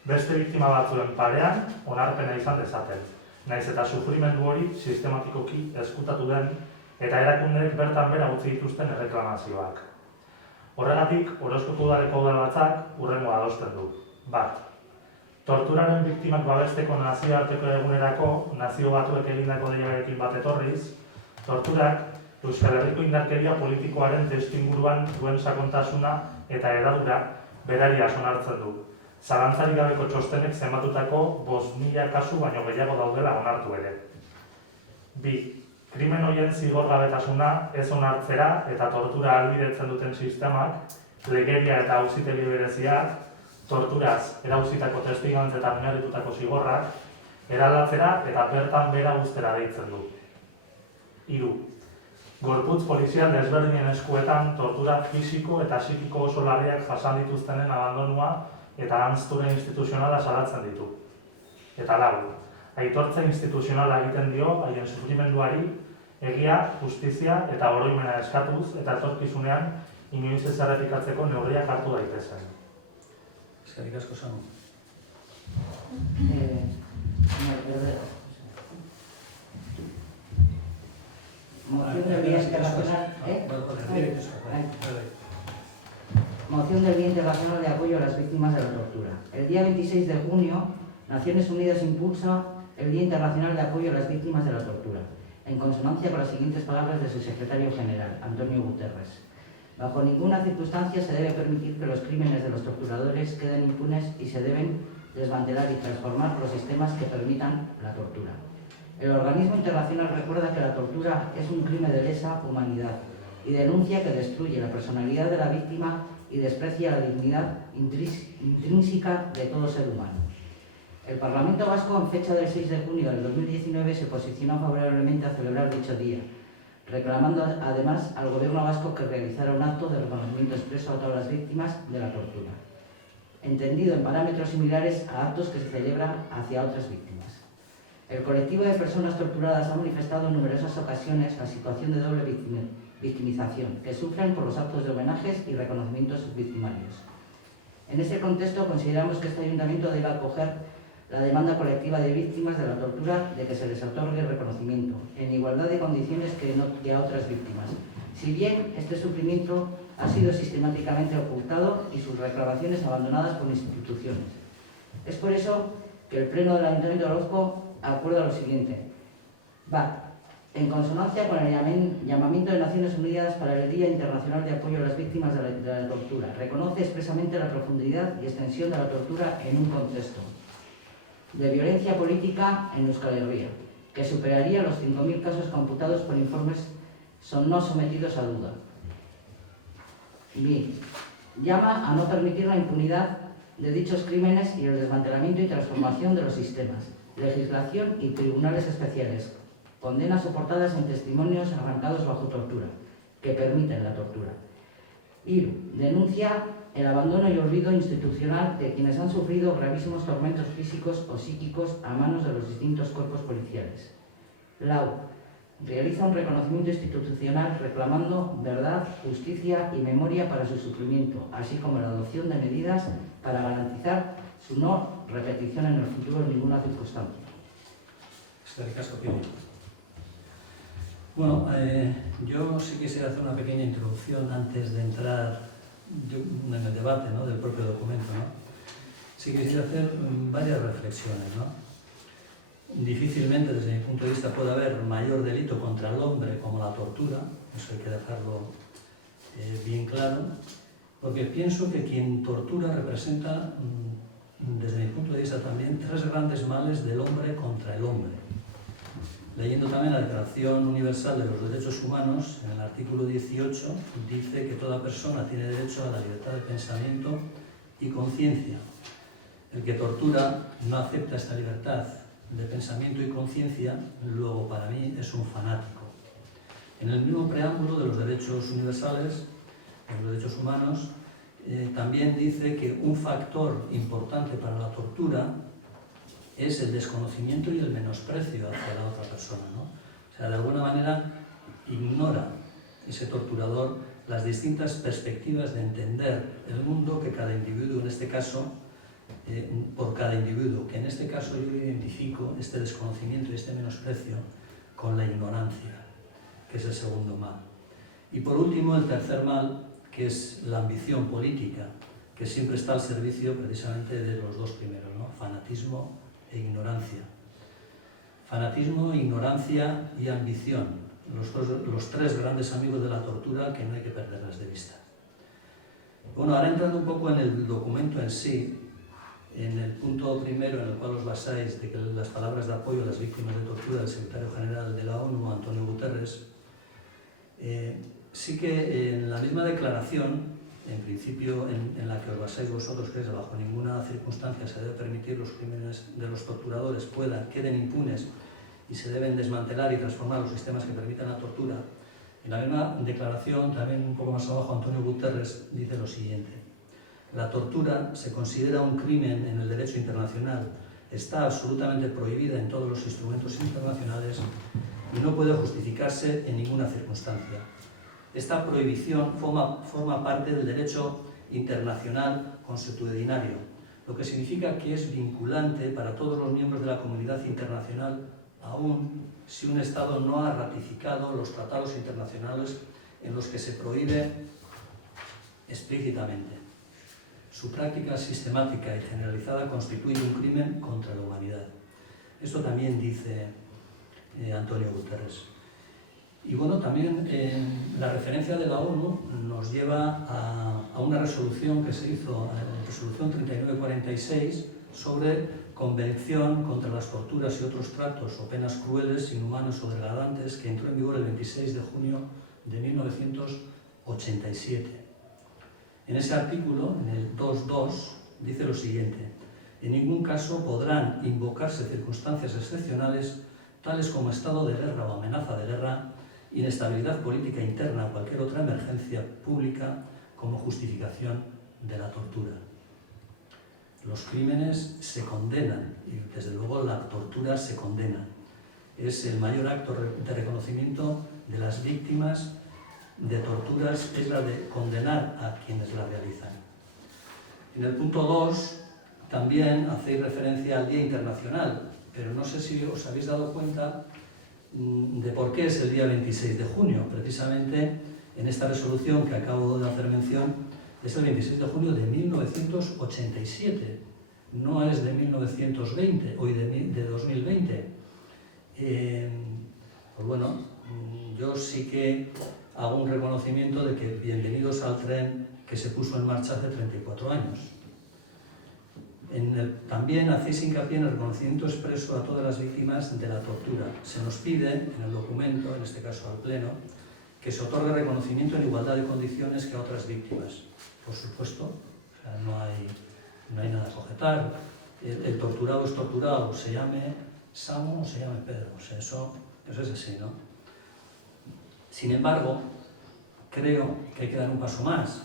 Beste biktima batzuen parean onarpena izan dezaten, nahiz eta sufrimendu hori sistematikoki ezkutatu den eta erakundeek bertan bera utzi dituzten erreklamazioak. Horregatik, Orozkoko udaleko udalbatzak hurrengoa adosten du. 1. Torturaren biktimak babesteko nazioarteko egunerako nazio batuek egindako deiarekin bat etorriz, torturak Euskal Herriko indarkeria politikoaren testuinguruan duen sakontasuna eta hedadura berariaz onartzen du. Zalantzarik gabeko txostenek zenbatutako 5.000 kasu baino gehiago daudela onartu ere. 2. Krimen horien zigorgabetasuna ez onartzera eta tortura ahalbidetzen duten sistemak, legeria eta auzitegi bereziak, torturaz erauzitako testigantzetan oinarritutako zigorrak, eraldatzera eta bertan bera uztera deitzen du. 3. Gorputz polizial desberdinen eskuetan tortura fisiko eta psikiko oso larriak jasan dituztenen abandonua eta ahanzture instituzionala salatzen ditu. Eta 4. Aitortze instituzionala egiten dio haien sufrimenduari, egia, justizia eta oroimena eskatuz eta etorkizunean inoiz ez errepikatzeko neurriak hartu daitezen. Eskerrik asko, Samu. Moción del Día Internacional de Apoyo a las Víctimas de la Tortura. El día 26 de junio, Naciones Unidas impulsa el Día Internacional de Apoyo a las Víctimas de la Tortura, en consonancia con las siguientes palabras de su secretario general, Antonio Guterres. Bajo ninguna circunstancia se debe permitir que los crímenes de los torturadores queden impunes y se deben desmantelar y transformar los sistemas que permitan la tortura. El organismo internacional recuerda que la tortura es un crimen de lesa humanidad y denuncia que destruye la personalidad de la víctima y desprecia la dignidad intrínseca de todo ser humano. El Parlamento Vasco, en fecha del 6 de junio del 2019, se posicionó favorablemente a celebrar dicho día, reclamando además al Gobierno vasco que realizara un acto de reconocimiento expreso a todas las víctimas de la tortura, entendido en parámetros similares a actos que se celebran hacia otras víctimas. El colectivo de personas torturadas ha manifestado en numerosas ocasiones la situación de doble victimización que sufren por los actos de homenajes y reconocimientos victimarios. En este contexto, consideramos que este ayuntamiento debe acoger la demanda colectiva de víctimas de la tortura de que se les otorgue reconocimiento, en igualdad de condiciones que a otras víctimas, si bien este sufrimiento ha sido sistemáticamente ocultado y sus reclamaciones abandonadas por instituciones. Es por eso que el Pleno del Ayuntamiento de Orozco acuerda lo siguiente. En consonancia con el llamamiento de Naciones Unidas para el Día Internacional de Apoyo a las Víctimas de la Tortura, reconoce expresamente la profundidad y extensión de la tortura en un contexto de violencia política en Euskal Herria, que superaría los 5.000 casos computados por informes no sometidos a duda. Llama a no permitir la impunidad de dichos crímenes y el desmantelamiento y transformación de los sistemas, legislación y tribunales especiales, condenas soportadas en testimonios arrancados bajo tortura, que permiten la tortura. Denuncia el abandono y olvido institucional de quienes han sufrido gravísimos tormentos físicos o psíquicos a manos de los distintos cuerpos policiales. Realiza un reconocimiento institucional reclamando verdad, justicia y memoria para su sufrimiento, así como la adopción de medidas para garantizar su no repetición en el futuro en ninguna circunstancia. Bueno, yo sí quisiera hacer una pequeña introducción antes de entrar en el debate, ¿no?, del propio documento, ¿no? Sí quisiera hacer varias reflexiones, ¿no? Difícilmente, desde mi punto de vista, puede haber mayor delito contra el hombre como la tortura, eso hay que dejarlo bien claro, porque pienso que quien tortura representa, desde mi punto de vista también, tres grandes males del hombre contra el hombre. Leyendo también la Declaración Universal de los Derechos Humanos, en el artículo 18, dice que toda persona tiene derecho a la libertad de pensamiento y conciencia. El que tortura no acepta esta libertad de pensamiento y conciencia, luego para mí es un fanático. En el mismo preámbulo de los derechos universales, de los derechos humanos, también dice que un factor importante para la tortura es el desconocimiento y el menosprecio hacia la otra persona, ¿no? O sea, de alguna manera ignora ese torturador las distintas perspectivas de entender el mundo que cada individuo, en este caso, por cada individuo, que en este caso yo identifico este desconocimiento y este menosprecio con la ignorancia, que es el segundo mal. Y por último, el tercer mal, que es la ambición política, que siempre está al servicio precisamente de los dos primeros, ¿no? Fanatismo e ignorancia. Fanatismo, ignorancia y ambición, los tres grandes amigos de la tortura que no hay que perderlas de vista. Bueno, ahora entrando un poco en el documento en sí, en el punto primero en el cual os basáis de que las palabras de apoyo a las víctimas de tortura del secretario general de la ONU, Antonio Guterres, sí que en la misma declaración, en principio en la que os basáis vosotros, que es bajo ninguna circunstancia se debe permitir los crímenes de los torturadores queden impunes y se deben desmantelar y transformar los sistemas que permitan la tortura, en la misma declaración, también un poco más abajo, Antonio Guterres dice lo siguiente: la tortura se considera un crimen en el derecho internacional, está absolutamente prohibida en todos los instrumentos internacionales y no puede justificarse en ninguna circunstancia. Esta prohibición forma parte del derecho internacional consuetudinario, lo que significa que es vinculante para todos los miembros de la comunidad internacional, aun si un Estado no ha ratificado los tratados internacionales en los que se prohíbe explícitamente. Su práctica sistemática y generalizada constituye un crimen contra la humanidad. Esto también dice Antonio Guterres. Y bueno, también la referencia de la ONU nos lleva a una resolución que se hizo, la resolución 3946, sobre Convención contra las torturas y otros tratos o penas crueles, inhumanos o degradantes, que entró en vigor el 26 de junio de 1987. En ese artículo, en el 2.2, dice lo siguiente: en ningún caso podrán invocarse circunstancias excepcionales, tales como estado de guerra o amenaza de guerra, inestabilidad política interna o cualquier otra emergencia pública, como justificación de la tortura. Los crímenes se condenan y desde luego la tortura se condena. Es el mayor acto de reconocimiento de las víctimas de torturas, es la de condenar a quienes la realizan. En el punto 2 también hacéis referencia al Día Internacional, pero no sé si os habéis dado cuenta de por qué es el día 26 de junio. Precisamente en esta resolución que acabo de hacer mención, es el 26 de junio de 1987, no es de 1920 o de 2020. Pues bueno, yo sí que hago un reconocimiento de que bienvenidos al tren que se puso en marcha hace 34 años. También hacéis hincapié en el reconocimiento expreso a todas las víctimas de la tortura. Se nos pide en el documento, en este caso al Pleno, que se otorgue reconocimiento en igualdad de condiciones que a otras víctimas. Por supuesto, o sea, no hay nada que objetar. El torturado es torturado, se llame Samu o se llame Pedro. O sea, eso es así, ¿no? Sin embargo, creo que hay que dar un paso más.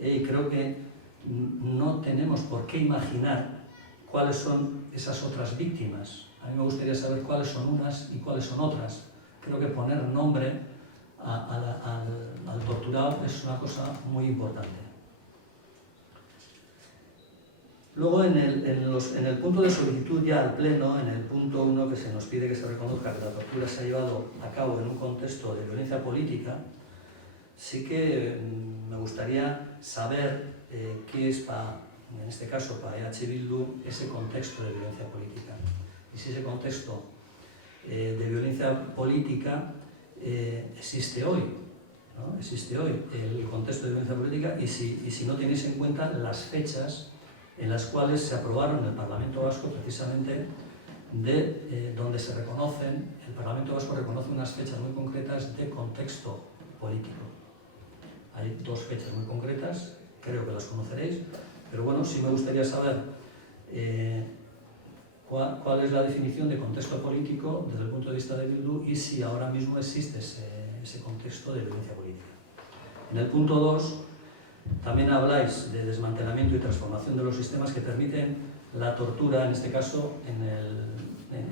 Y creo que no tenemos por qué imaginar cuáles son esas otras víctimas. A mí me gustaría saber cuáles son unas y cuáles son otras. Creo que poner nombre al torturado es una cosa muy importante. Luego, en el punto de solicitud ya al Pleno, en el punto 1, que se nos pide que se reconozca que la tortura se ha llevado a cabo en un contexto de violencia política, sí que me gustaría saber qué es, en este caso para EH Bildu, ese contexto de violencia política. Y si ese contexto de violencia política existe hoy, ¿no? Existe hoy el contexto de violencia política, y si no tenéis en cuenta las fechas en las cuales se aprobaron en el Parlamento Vasco precisamente donde se reconocen, el Parlamento Vasco reconoce unas fechas muy concretas de contexto político. Hay dos fechas muy concretas, creo que las conoceréis, pero bueno, sí me gustaría saber cuál es la definición de contexto político desde el punto de vista de Bildu y si ahora mismo existe ese contexto de violencia política. En el punto 2 también habláis de desmantelamiento y transformación de los sistemas que permiten la tortura, en este caso,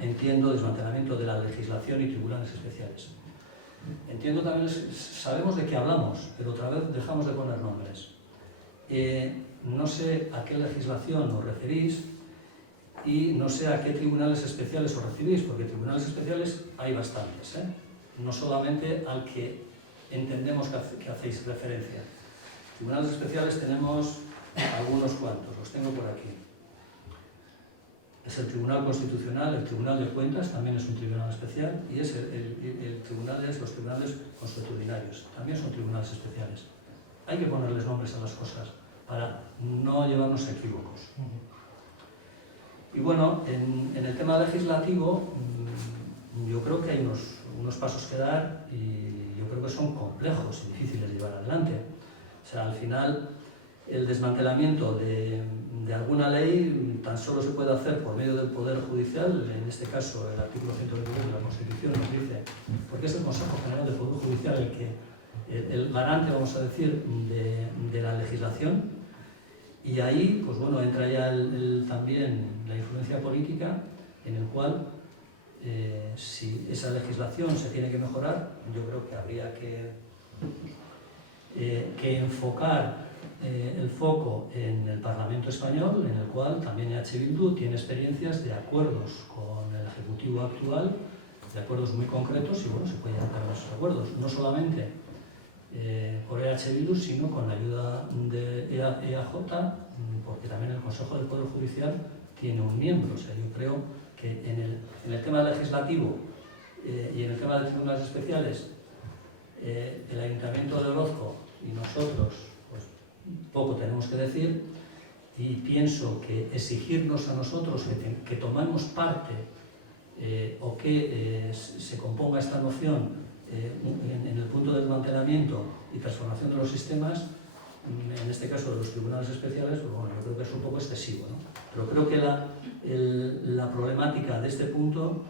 entiendo desmantelamiento de la legislación y tribunales especiales. Entiendo también, sabemos de qué hablamos, pero otra vez dejamos de poner nombres. No sé a qué legislación os referís y no sé a qué tribunales especiales os referís, porque tribunales especiales hay bastantes, no solamente al que entendemos que hacéis referencia. Tribunales especiales tenemos algunos cuantos, los tengo por aquí. Es el Tribunal Constitucional, el Tribunal de Cuentas también es un tribunal especial y es los tribunales consuetudinarios, también son tribunales especiales. Hay que ponerles nombres a las cosas para no llevarnos a equívocos. Y bueno, en el tema legislativo yo creo que hay unos pasos que dar y yo creo que son complejos y difíciles de llevar adelante. O sea, al final el desmantelamiento de alguna ley tan solo se puede hacer por medio del Poder Judicial, en este caso el artículo 122 de la Constitución nos dice, porque es el Consejo General del Poder Judicial el garante, vamos a decir, de la legislación, y ahí, pues bueno, entra ya también la influencia política, en el cual, si esa legislación se tiene que mejorar, yo creo que habría que enfocar el foco en el Parlamento Español, en el cual también EH Bildu tiene experiencias de acuerdos con el Ejecutivo actual, de acuerdos muy concretos, y bueno, se pueden llegar a esos acuerdos, no solamente por EH Bildu, sino con la ayuda de EAJ, porque también el Consejo del Poder Judicial tiene un miembro. O sea, yo creo que en el tema legislativo y en el tema de tribunales especiales, el Ayuntamiento de Orozco y nosotros, pues poco tenemos que decir, y pienso que exigirnos a nosotros que tomemos parte o que se componga esta noción en el punto de desmantelamiento y transformación de los sistemas, en este caso de los tribunales especiales, pues bueno, yo creo que es un poco excesivo, ¿no? Pero creo que la problemática de este punto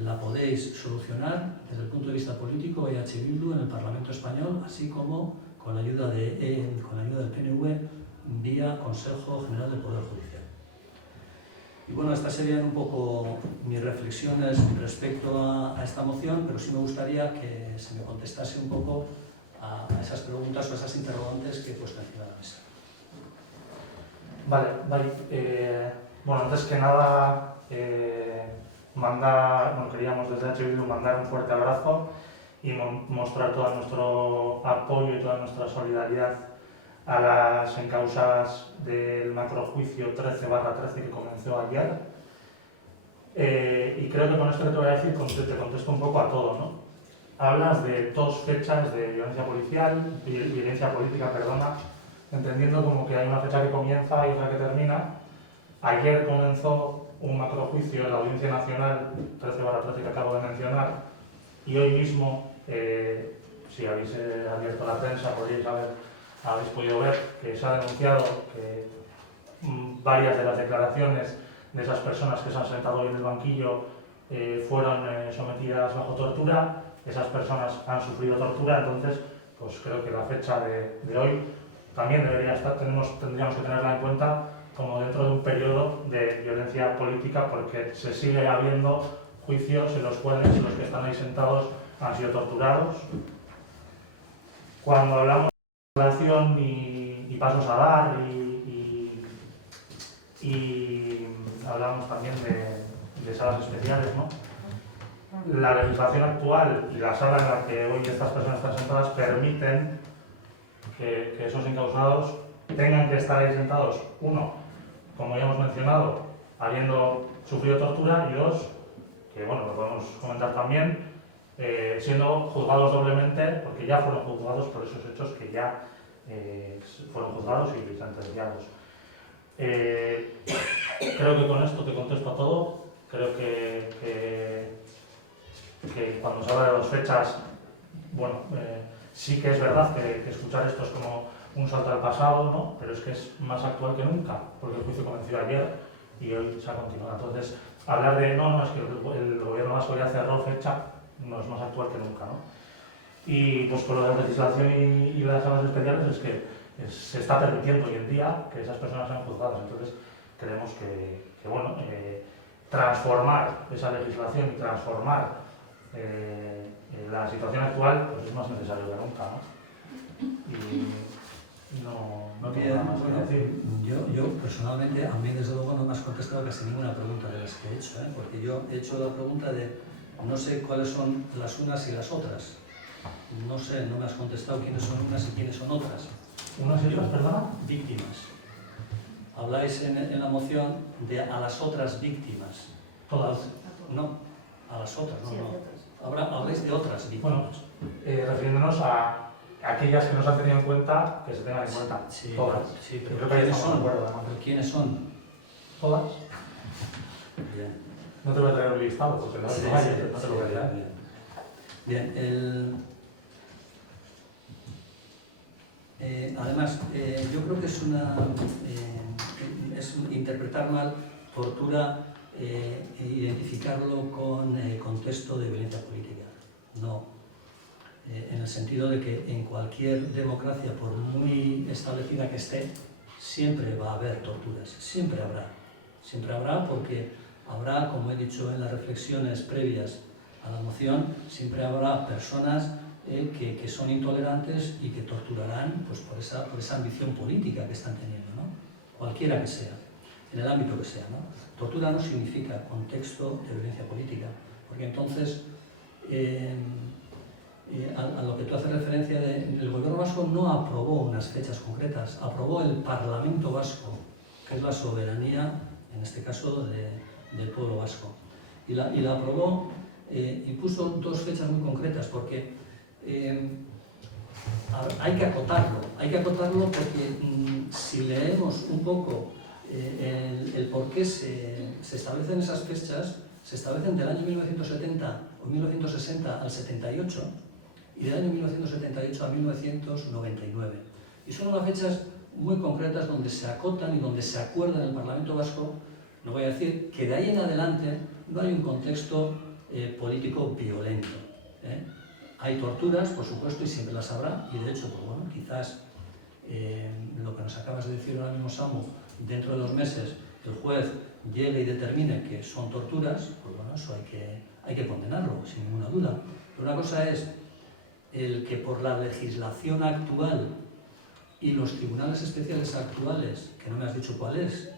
la podéis solucionar desde el punto de vista político EH Bildu en el Parlamento Español, así como con la ayuda del PNV vía Consejo General del Poder Judicial. Y bueno, estas serían un poco mis reflexiones respecto a esta moción, pero sí me gustaría que se me contestase un poco a esas preguntas o a esas interrogantes que he puesto encima de la mesa. Vale. Bueno, antes que nada, queríamos desde EH Bildu mandar un fuerte abrazo y mostrar todo nuestro apoyo y toda nuestra solidaridad a las encausadas del macrojuicio 13/13 que comenzó ayer. Y creo que con esto que te voy a decir te contesto un poco a todo, ¿no? Hablas de 2 fechas de violencia política, entendiendo como que hay una fecha que comienza y otra que termina. Ayer comenzó un macrojuicio en la Audiencia Nacional 13/13 que acabo de mencionar, y hoy mismo, si habéis abierto la prensa, habéis podido ver que se ha denunciado que varias de las declaraciones de esas personas que se han sentado hoy en el banquillo fueron sometidas bajo tortura. Esas personas han sufrido tortura, entonces pues creo que la fecha de hoy también tendríamos que tenerla en cuenta como dentro de un periodo de violencia política, porque se sigue habiendo juicios en los cuales los que están ahí sentados han sido torturados. Cuando hablamos de relación y pasos a dar y hablamos también de salas especiales, ¿no? La legislación actual y la sala en la que hoy estas personas están sentadas permiten que esos encausados tengan que estar ahí sentados, uno, como ya hemos mencionado, habiendo sufrido tortura, y dos, que bueno, lo podemos comentar también, siendo juzgados doblemente, porque ya fueron juzgados por esos hechos que ya fueron juzgados y sentenciados. Creo creo que con esto te contesto a todo. Creo que cuando se habla de 2 fechas, bueno, sí que es verdad que escuchar esto es como un salto al pasado, ¿no? Pero es que es más actual que nunca, porque el juicio comenzó ayer y hoy se ha continuado. Entonces, hablar de no, es que el gobierno vasco ya cerró fecha, no es más actual que nunca, ¿no? Y pues con lo de la legislación y las salas especiales es que se está permitiendo hoy en día que esas personas sean juzgadas. Entonces, creemos que bueno, transformar esa legislación y transformar la situación actual pues es más necesario que nunca, ¿no? Y no tengo Bien, nada más que bueno, decir. yo personalmente, a mí desde luego no me has contestado casi ninguna pregunta de las que he hecho, porque yo he hecho la pregunta de no sé cuáles son las unas y las otras. No sé, no me has contestado quiénes son unas y quiénes son otras. ¿Unas y otras, perdona? Víctimas. Habláis en la moción de a las otras víctimas. Todas. No, a las otras, no, Sí, no. hacia atrás. Ahora habláis de otras víctimas. Bueno, refiriéndonos a aquellas que no se han tenido en cuenta, que se tengan en cuenta. Sí, Todas. sí, Yo pero creo que ahí ¿quiénes estamos de son? acuerdo, además. ¿Pero quiénes son? Todas. Bien. No te voy a traer un listado, porque no, Sí, no hay, sí, no te sí, lo voy a traer. bien. Además, yo creo que es interpretar mal tortura e identificarlo con contexto de violencia política. No. En el sentido de que en cualquier democracia, por muy establecida que esté, siempre va a haber torturas, siempre habrá. Siempre habrá porque habrá, como he dicho en las reflexiones previas a la moción, siempre habrá personas que son intolerantes y que torturarán pues, por esa ambición política que están teniendo, ¿no? Cualquiera que sea, en el ámbito que sea, ¿no? Tortura no significa contexto de violencia política, porque entonces a lo que tú haces referencia, el gobierno vasco no aprobó unas fechas concretas, aprobó el Parlamento vasco, que es la soberanía, en este caso, del pueblo vasco. Y la aprobó y puso 2 fechas muy concretas, porque hay que acotarlo porque si leemos un poco el por qué se establecen esas fechas, se establecen del año 1970 o 1960 al 78 y del año 1978 a 1999. Y son unas fechas muy concretas donde se acotan y donde se acuerda en el Parlamento Vasco, no voy a decir que de ahí en adelante no hay un contexto político violento. Hay torturas, por supuesto, y siempre las habrá, y de hecho, pues bueno, quizás lo que nos acabas de decir ahora mismo, Samu, dentro de 2 meses el juez llegue y determine que son torturas, pues bueno, eso hay que condenarlo, sin ninguna duda. Pero una cosa es el que por la legislación actual y los tribunales especiales actuales, que no me has dicho cuál es,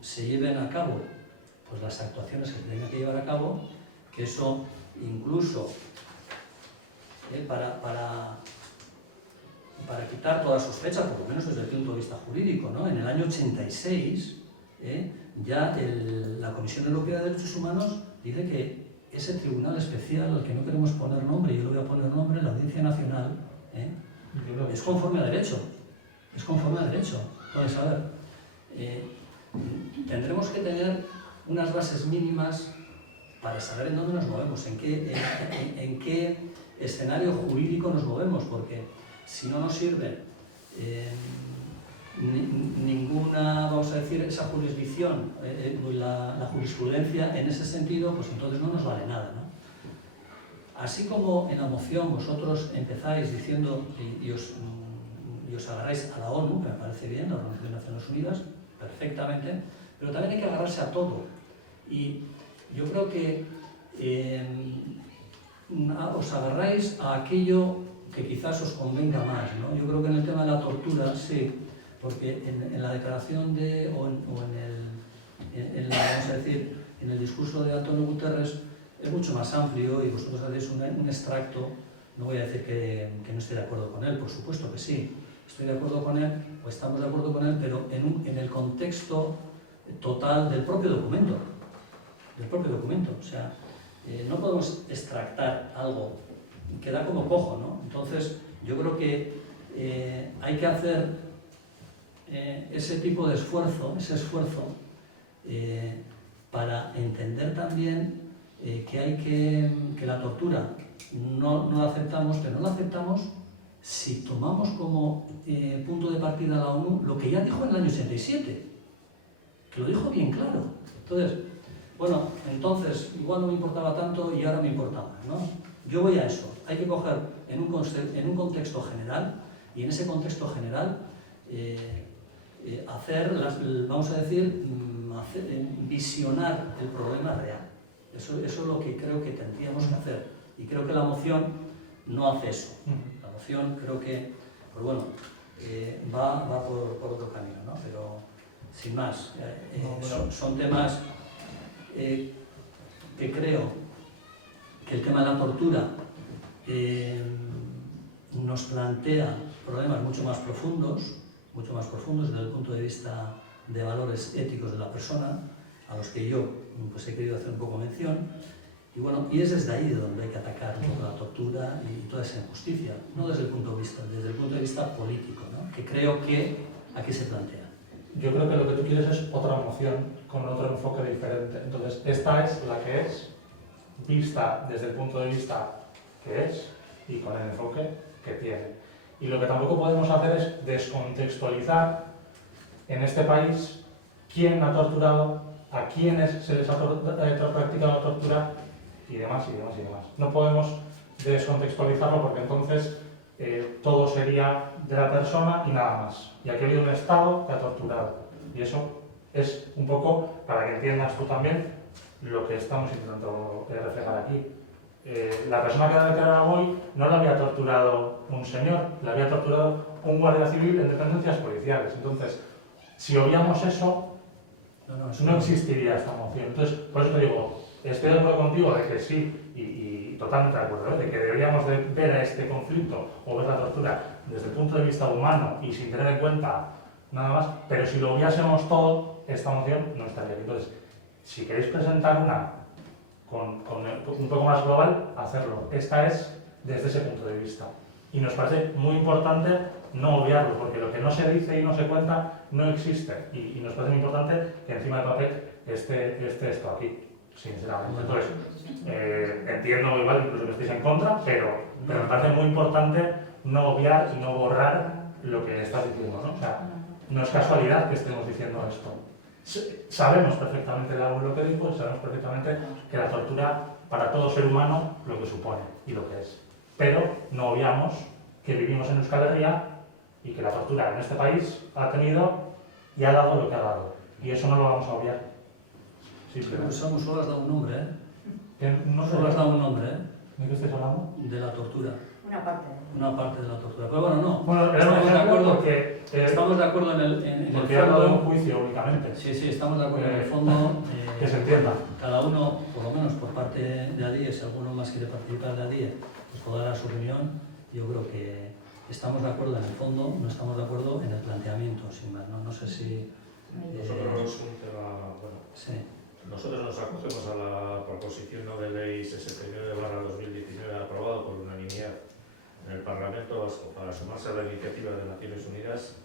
se lleven a cabo pues las actuaciones que se tengan que llevar a cabo, que eso incluso para quitar todas sospechas, por lo menos desde el punto de vista jurídico, ¿no? En el año 86 ya la Comisión Europea de Derechos Humanos dice que ese tribunal especial al que no queremos poner nombre, yo le voy a poner nombre, la Audiencia Nacional, es conforme a derecho. Es conforme a derecho. Entonces, a ver, tendremos que tener unas bases mínimas para saber en dónde nos movemos, en qué escenario jurídico nos movemos, porque si no nos sirve ninguna, vamos a decir, esa jurisdicción, la jurisprudencia en ese sentido, pues entonces no nos vale nada, ¿no? Así como en la moción vosotros empezáis diciendo y os agarráis a la ONU, que me parece bien, la Organización de Naciones Unidas, perfectamente, pero también hay que agarrarse a todo. Y yo creo que os agarráis a aquello que quizás os convenga más, ¿no? Yo creo que en el tema de la tortura, sí, porque en la declaración vamos a decir, en el discurso de Antonio Guterres es mucho más amplio y vosotros hacéis un extracto. No voy a decir que no estoy de acuerdo con él, por supuesto que sí, estoy de acuerdo con él, o estamos de acuerdo con él, pero en el contexto total del propio documento. O sea, no podemos extractar algo que da como cojo, ¿no? Entonces, yo creo que hay que hacer ese tipo de esfuerzo, para entender también que hay que la tortura no la aceptamos, pero no la aceptamos si tomamos como punto de partida la ONU lo que ya dijo en el año 87, que lo dijo bien claro. Entonces, bueno, entonces igual no me importaba tanto y ahora me importa más, ¿no? Yo voy a eso, hay que coger en un contexto general, y en ese contexto general vamos a decir, visionar el problema real. Eso es lo que creo que tendríamos que hacer, y creo que la moción no hace eso. La moción creo que, pues bueno, va por otro camino, ¿no? Pero sin más, son temas que creo que el tema de la tortura nos plantea problemas mucho más profundos desde el punto de vista de valores éticos de la persona, a los que yo pues, he querido hacer un poco mención. Y bueno, y es desde ahí de donde hay que atacar toda la tortura y toda esa injusticia, no desde el punto de vista político, ¿no? Que creo que aquí se plantea. Yo creo que lo que tú quieres es otra moción con otro enfoque diferente. Entonces, esta es la que es, vista desde el punto de vista que es y con el enfoque que tiene. Y lo que tampoco podemos hacer es descontextualizar en este país quién ha torturado, a quiénes se les ha practicado tortura y demás, y demás, y demás. No podemos descontextualizarlo porque entonces todo sería de la persona y nada más. Y aquí ha habido un Estado que ha torturado. Y eso es un poco, para que entiendas tú también, lo que estamos intentando reflejar aquí. La persona que ha declarado hoy no la había torturado un señor, la había torturado un guardia civil en dependencias policiales. Entonces, si obviamos eso, no existiría esta moción. Entonces, por eso te digo, estoy de acuerdo contigo de que sí, y totalmente de acuerdo, de que deberíamos de ver a este conflicto o ver la tortura desde el punto de vista humano y sin tener en cuenta nada más, pero si lo obviásemos todo, esta moción no estaría aquí. Entonces, si queréis presentar una con un poco más global, hacerlo. Esta es desde ese punto de vista. Y nos parece muy importante no obviarlo, porque lo que no se dice y no se cuenta no existe. Y nos parece muy importante que encima del papel esté esto aquí, sinceramente. Entonces, entiendo igual incluso que estéis en contra, pero me parece muy importante no obviar y no borrar lo que estás diciendo, ¿no? O sea, no es casualidad que estemos diciendo esto. Sabemos perfectamente lo que dijo y sabemos perfectamente que la tortura para todo ser humano lo que supone y lo que es. Pero no obviamos que vivimos en Euskal Herria y que la tortura en este país ha tenido y ha dado lo que ha dado. Y eso no lo vamos a obviar. Pero solo has dado un nombre, ¿eh? No Solo has dado un nombre, ¿eh? ¿De qué estáis hablando? De la tortura. Una parte De la tortura. Pero bueno, no. Bueno, Estamos de acuerdo porque... estamos de acuerdo en el porque he hablado de un fondo. juicio únicamente. Sí, estamos de acuerdo en el fondo. Que se entienda. Cada uno, por lo menos por parte de ADIE, si alguno más quiere participar de ADIE, pues podrá dar su opinión. Yo creo que estamos de acuerdo en el fondo, no estamos de acuerdo en el planteamiento, sin más. No sé si... Nosotros un tema, bueno, sí. Nosotros nos acogemos a la proposición no de ley 69/2019 aprobado por unanimidad en el Parlamento Vasco para sumarse a la iniciativa de Naciones Unidas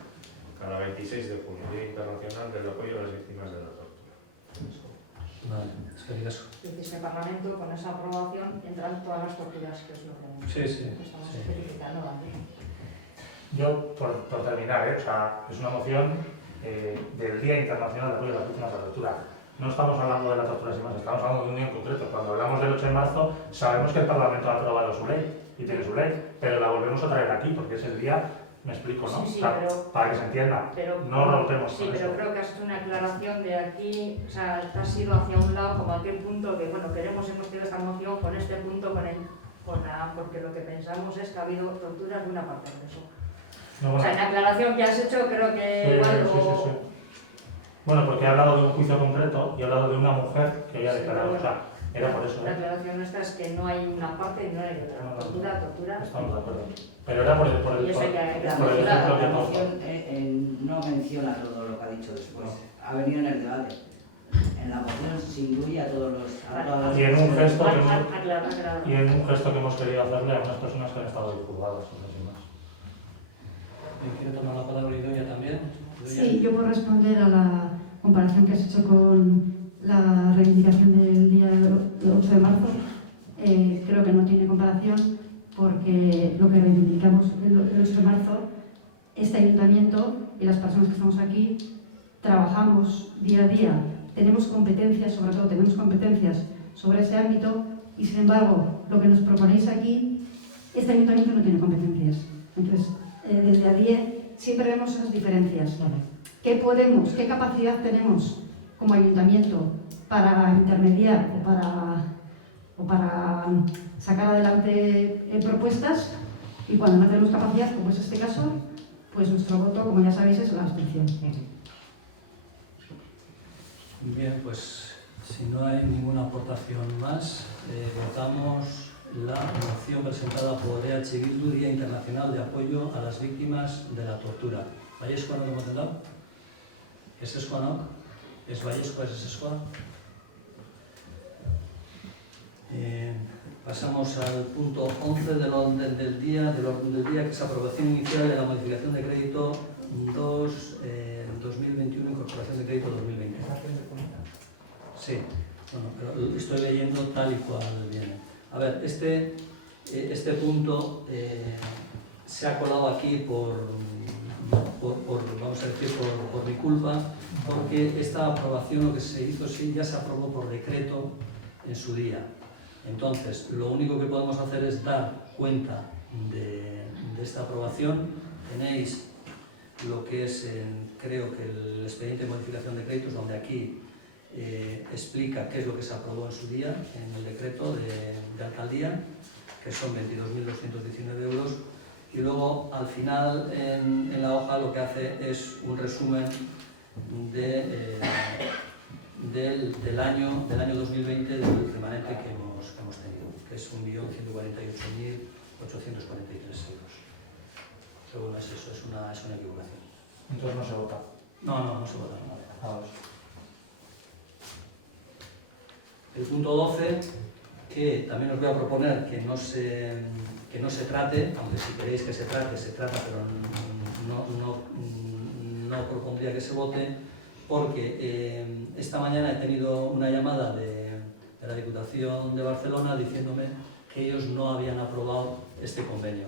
cada 26 de junio, Día Internacional del Apoyo a las Víctimas de la Tortura. Vale, es que digas. Este Parlamento, con esa aprobación, entran todas las torturas, que es lo que estamos verificando también. Yo, por terminar, o sea, es una moción del Día Internacional de Apoyo a las Víctimas de la Tortura. No estamos hablando de la tortura sin más, estamos hablando de un día en concreto. Cuando hablamos del 8 de marzo, sabemos que el Parlamento ha aprobado su ley y tiene su ley, pero la volvemos a traer aquí porque es el día, me explico, ¿no? Sí, o sea, pero, para que se entienda, no rompemos sí, con pero eso. creo que has hecho una aclaración de aquí, o sea, has ido hacia un lado como aquel punto que, bueno, hemos tenido esta moción con este punto, porque lo que pensamos es que ha habido torturas de una parte de eso. No, bueno, O sea, en la aclaración que has hecho creo que igual sí. Bueno, porque he hablado de un juicio concreto y he hablado de una mujer que había declarado, o sea, era por eso. La aclaración nuestra es que no hay una parte y no hay otra. Tortura. Estamos de acuerdo. Pero era por el Y eso hay que por el ejemplo que La he puesto. moción no menciona todo lo que ha dicho después. Ha venido en el debate. En la moción se incluye a todas las... Y en un gesto que hemos, Aclarado. y en un gesto que hemos querido hacerle a unas personas que han estado juzgadas, sin más. ¿Quiere tomar la palabra Idoia también? Sí, yo puedo responder a comparación que has hecho con la reivindicación del día 8 de marzo, creo que no tiene comparación, porque lo que reivindicamos el 8 de marzo, este ayuntamiento y las personas que estamos aquí, trabajamos día a día, tenemos competencias, sobre todo tenemos competencias sobre ese ámbito, y sin embargo, lo que nos proponéis aquí, este ayuntamiento no tiene competencias. Entonces, desde ADIE siempre vemos esas diferencias. ¿Qué podemos, qué capacidad tenemos como ayuntamiento para intermediar o para sacar adelante propuestas? Y cuando no tenemos capacidad, como es este caso, pues nuestro voto, como ya sabéis, es la abstención. Bien, pues si no hay ninguna aportación más, votamos la moción presentada por EH Bildu, Día Internacional de Apoyo a las Víctimas de la Tortura. ¿Vallesko no hemos dado? ¿Es Escoanoc? ¿Es Vallesko? ¿Es Escoa? Pasamos al punto 11 del orden del día, que es aprobación inicial de la modificación de crédito 2021, incorporación de crédito 2020. Sí, bueno, pero estoy leyendo tal y cual viene. A ver, este punto se ha colado aquí vamos a decir, por mi culpa, porque esta aprobación, lo que se hizo, sí, ya se aprobó por decreto en su día. Entonces, lo único que podemos hacer es dar cuenta de esta aprobación. Tenéis lo que es, creo que el expediente de modificación de créditos, donde aquí explica qué es lo que se aprobó en su día en el decreto de alcaldía, que son 22.219 euros, y luego al final en la hoja lo que hace es un resumen del año 2020, del remanente que hemos tenido, que es 1.148.843 euros. Según es eso, es una equivocación. Entonces no se vota. No se vota. A dos. El punto 12, que también os voy a proponer que no se trate, aunque si queréis que se trata, pero no propondría que se vote, porque esta mañana he tenido una llamada de la Diputación de Barcelona diciéndome que ellos no habían aprobado este convenio.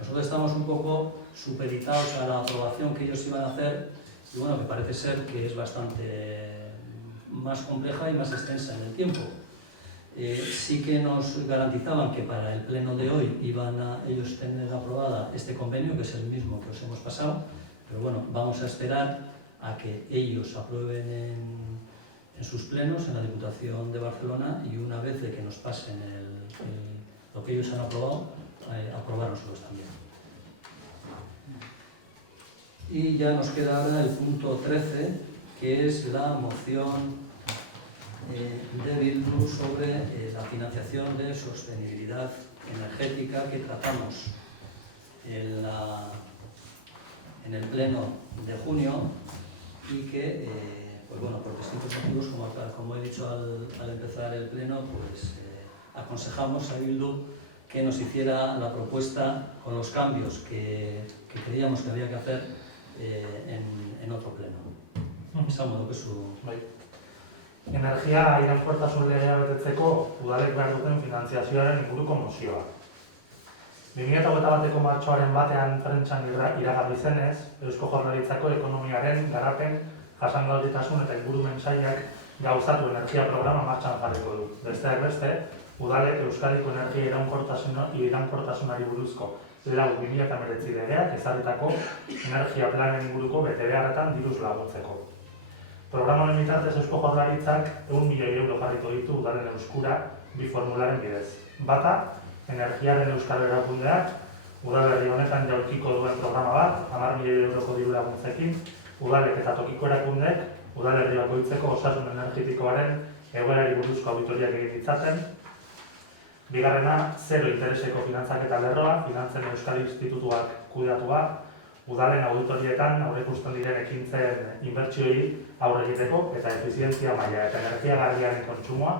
Nosotros estamos un poco supeditados a la aprobación que ellos iban a hacer, y bueno, que parece ser que es bastante más compleja y más extensa en el tiempo. Sí que nos garantizaban que para el pleno de hoy iban a ellos tener aprobada este convenio, que es el mismo que os hemos pasado, pero bueno, vamos a esperar a que ellos aprueben en sus plenos, en la Diputación de Barcelona, y una vez de que nos pasen lo que ellos han aprobado, aprobar nosotros también. Y ya nos queda ahora el punto 13, que es la moción de Bildu sobre la financiación de sostenibilidad energética, que tratamos en el pleno de junio, y que, pues bueno, por distintos motivos, como he dicho al empezar el pleno, pues aconsejamos a Bildu que nos hiciera la propuesta con los cambios que creíamos que había que hacer en otro pleno. Esan que zu... Energia iraunkortasun legea betetzeko udalek behar duten finanziazioaren inguruko mozioa. 2021ko martxoaren batean prentsan iragarri zenez, Eusko Jaurlaritzako ekonomiaren garapen, jasangarritasun eta ingurumen sailak gauzatu energia programa martxan jarriko du. Besteak beste, udalek Euskadiko energia iraunkortasunari buruzko 2019 legeak ezarritako energia planen inguruko betebeharretan diruz laguntzeko. Programaren bitartez Eusko Jaurlaritzak 100 milioi euro jarriko ditu udalen euskura bi formularen bidez. Bata, energiaren euskal erakundeak udalerri honetan jaulkiko duen programa bat, 10 milioi euroko diru laguntzekin, udalek eta tokiko erakundeek udalerri bakoitzeko osasun energetikoaren egoerari buruzko auditoriak egin ditzaten. Bigarrena, zero intereseko finantzaketa lerroa, Finantzen Euskal Institutuak kudeatua, udalen auditorietan aurreikusten diren ekintzen inbertsioei aurre egiteko eta efizientzia maila eta energia garbiaren kontsumoa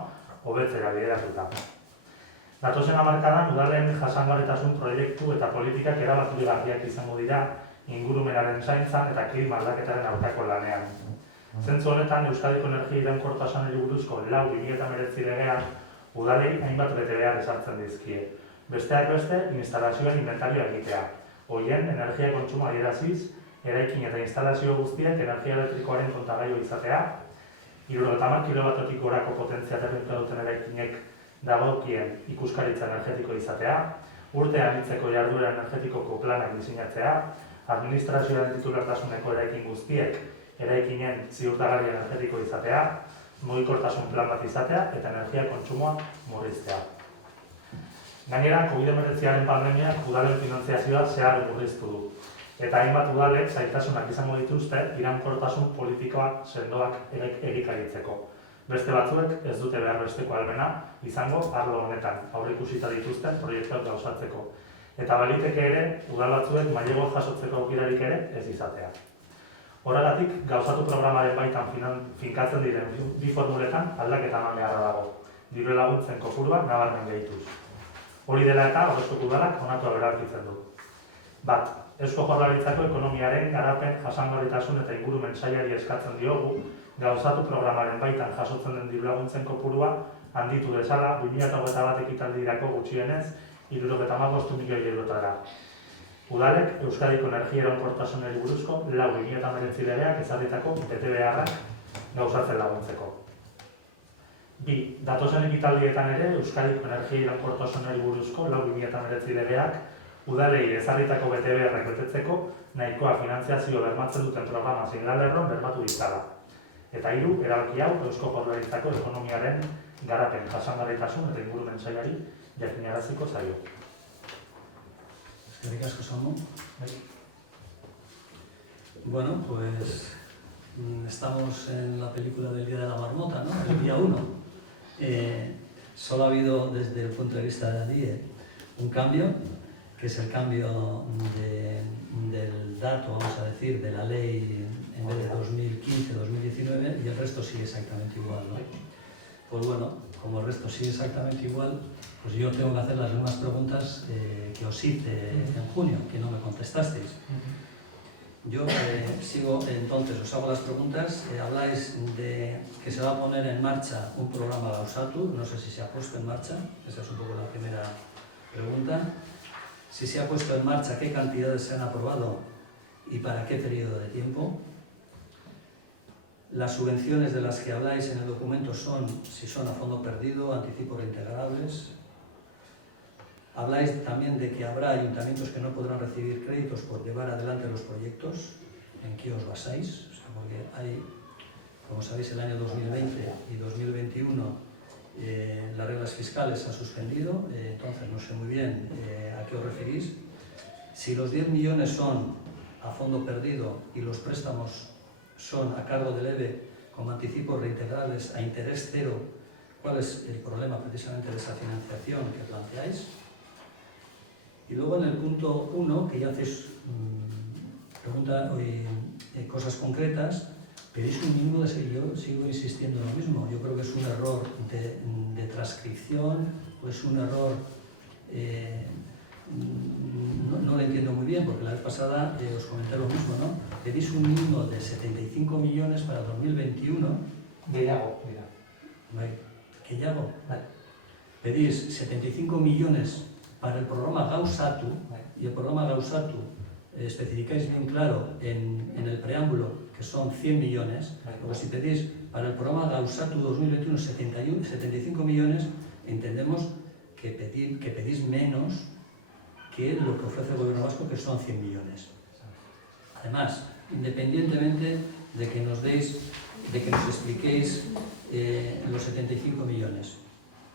hobetzera bideratuta. Datozen hamarkadan udalen jasangarritasun proiektu eta politikak erabakigarriak izango dira ingurumenaren zaintzan eta klima aldaketaren aurkako lanean. Zentzu honetan, Euskadiko energia iraunkortasunari buruzko 4/2019 legean udalei hainbat betebehar ezartzen dizkie. Besteak beste, instalazioen inventarioa egitea. Horien, energia kontsumo adieraziz, eraikin eta instalazio guztiak energia elektrikoaren kontagailu izatea, 70 kilowatotik gorako potentzia termikoa duten eraikinek dagokien ikuskaritza energetiko izatea, urte anitzeko jarduera energetikoko planak diseinatzea, administrazioaren titulartasuneko eraikin guztiek eraikinen ziurtagarri energetiko izatea, mugikortasun plan bat izatea eta energia kontsumoa murriztea. Gainera, COVID-19 pandemiak udalen finantziazioa zehar murriztu du. Eta hainbat udalek zailtasunak izango dituzte iraunkortasun politikoa sendoak egikaritzeko. Beste batzuek ez dute behar besteko ahalmena izango arlo honetan, aurreikusita dituzten proiektuak gauzatzeko. Eta baliteke ere, udal batzuek mailegoa jasotzeko aukerarik ere ez izatea. Horregatik, gauzatu programaren baitan finkatzen diren bi formuletan aldaketa eman beharra dago. Diru laguntzen kopurua nabarmen gehituz. Hori dela eta Aurrezko Udalak honako erabakitzen du. Bat, Eusko Jaurlaritzako ekonomiaren garapen, jasangarritasun eta ingurumen sailari eskatzen diogu, gauzatu programaren baitan jasotzen den diru laguntzen kopurua handitu dezala 2021 ekitaldirako gutxienez 75 milioi eurotara. Udalek Euskadiko energia iraunkortasunari buruzko 4/2019 legeak ezarritako betebeharrak gauzatzen laguntzeko. 2. Datozen ekitaldietan ere Euskadiko energia iraunkortasunari buruzko 4/2019 legeak udalei ezarritako betebeharrak betetzeko nahikoa finantziazio bermatzen duten programa zein lan-lerro bermatu ditzala. Eta 3. Erabaki hau Eusko Jaurlaritzako ekonomiaren garapen, jasangarritasun eta ingurumen sailari jakinaraziko zaio. Eskerrik asko, Samu. Bueno, pues estamos en la película del Día de la Marmota, ¿no? El día 1. Solo ha habido, desde el punto de vista de ADIE, un cambio, que es el cambio del dato, vamos a decir, de la ley en vez de 2015-2019, y el resto sigue exactamente igual, ¿no? Pues bueno, como el resto sigue exactamente igual, pues yo tengo que hacer las mismas preguntas que os hice en junio, que no me contestasteis. Yo sigo, entonces, os hago las preguntas. Habláis de que se va a poner en marcha un programa Gauzatu, no sé si se ha puesto en marcha, esa es un poco la primera pregunta. Si se ha puesto en marcha, ¿qué cantidades se han aprobado y para qué periodo de tiempo? Las subvenciones de las que habláis en el documento son, si son a fondo perdido, anticipos reintegrables. Habláis también de que habrá ayuntamientos que no podrán recibir créditos por llevar adelante los proyectos. ¿En qué os basáis? O sea, porque hay, como sabéis, el año 2020 y 2021 las reglas fiscales se han suspendido, entonces no sé muy bien a qué os referís. Si los 10 millones son a fondo perdido y los préstamos son a cargo del EVE con anticipos reintegrables a interés cero, ¿cuál es el problema precisamente de esa financiación que planteáis? Y luego en el punto 1, que ya hacéis cosas concretas, pedís un mínimo de seguir. Yo sigo insistiendo en lo mismo. Yo creo que es un error de transcripción, o es un error, no lo entiendo muy bien, porque la vez pasada os comenté lo mismo, ¿no? Pedís un mínimo de 75 millones para 2021. Gehiago, mira. Vale. ¿Gehiago? Vale. Pedís 75 millones para el programa Gauzatu, y el programa Gauzatu especificáis bien claro en el preámbulo que son 100 millones, pero si pedís para el programa Gauzatu 2021 75 millones, entendemos que pedís menos que lo que ofrece el Gobierno vasco, que son 100 millones. Además, independientemente de que nos expliquéis los 75 millones,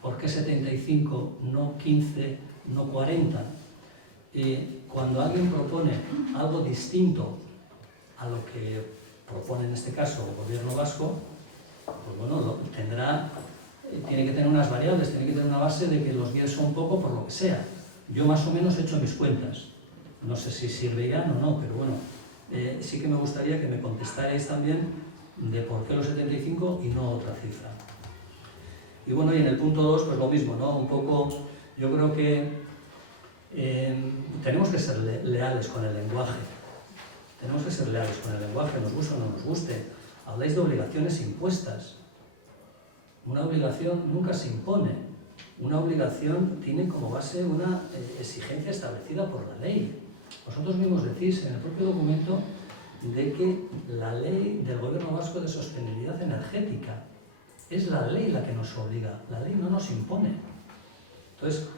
¿por qué 75, no 15, no 40? Cuando alguien propone algo distinto a lo que propone en este caso el Gobierno vasco, pues bueno, tiene que tener unas variables, tiene que tener una base de que los 10 son poco por lo que sea. Yo más o menos he hecho mis cuentas, no sé si servirán o no, pero bueno, sí que me gustaría que me contestarais también de por qué los 75 y no otra cifra. Y bueno, y en el punto 2, pues lo mismo, ¿no? Un poco, yo creo que tenemos que ser leales con el lenguaje. Tenemos que ser leales con el lenguaje, nos guste o no nos guste. habláis de obligaciones impuestas. Una obligación nunca se impone. Una obligación tiene como base una exigencia establecida por la ley. Vosotros mismos decís en el propio documento de que la ley del Gobierno Vasco de Sostenibilidad Energética es la ley la que nos obliga, la ley no nos impone. Entonces,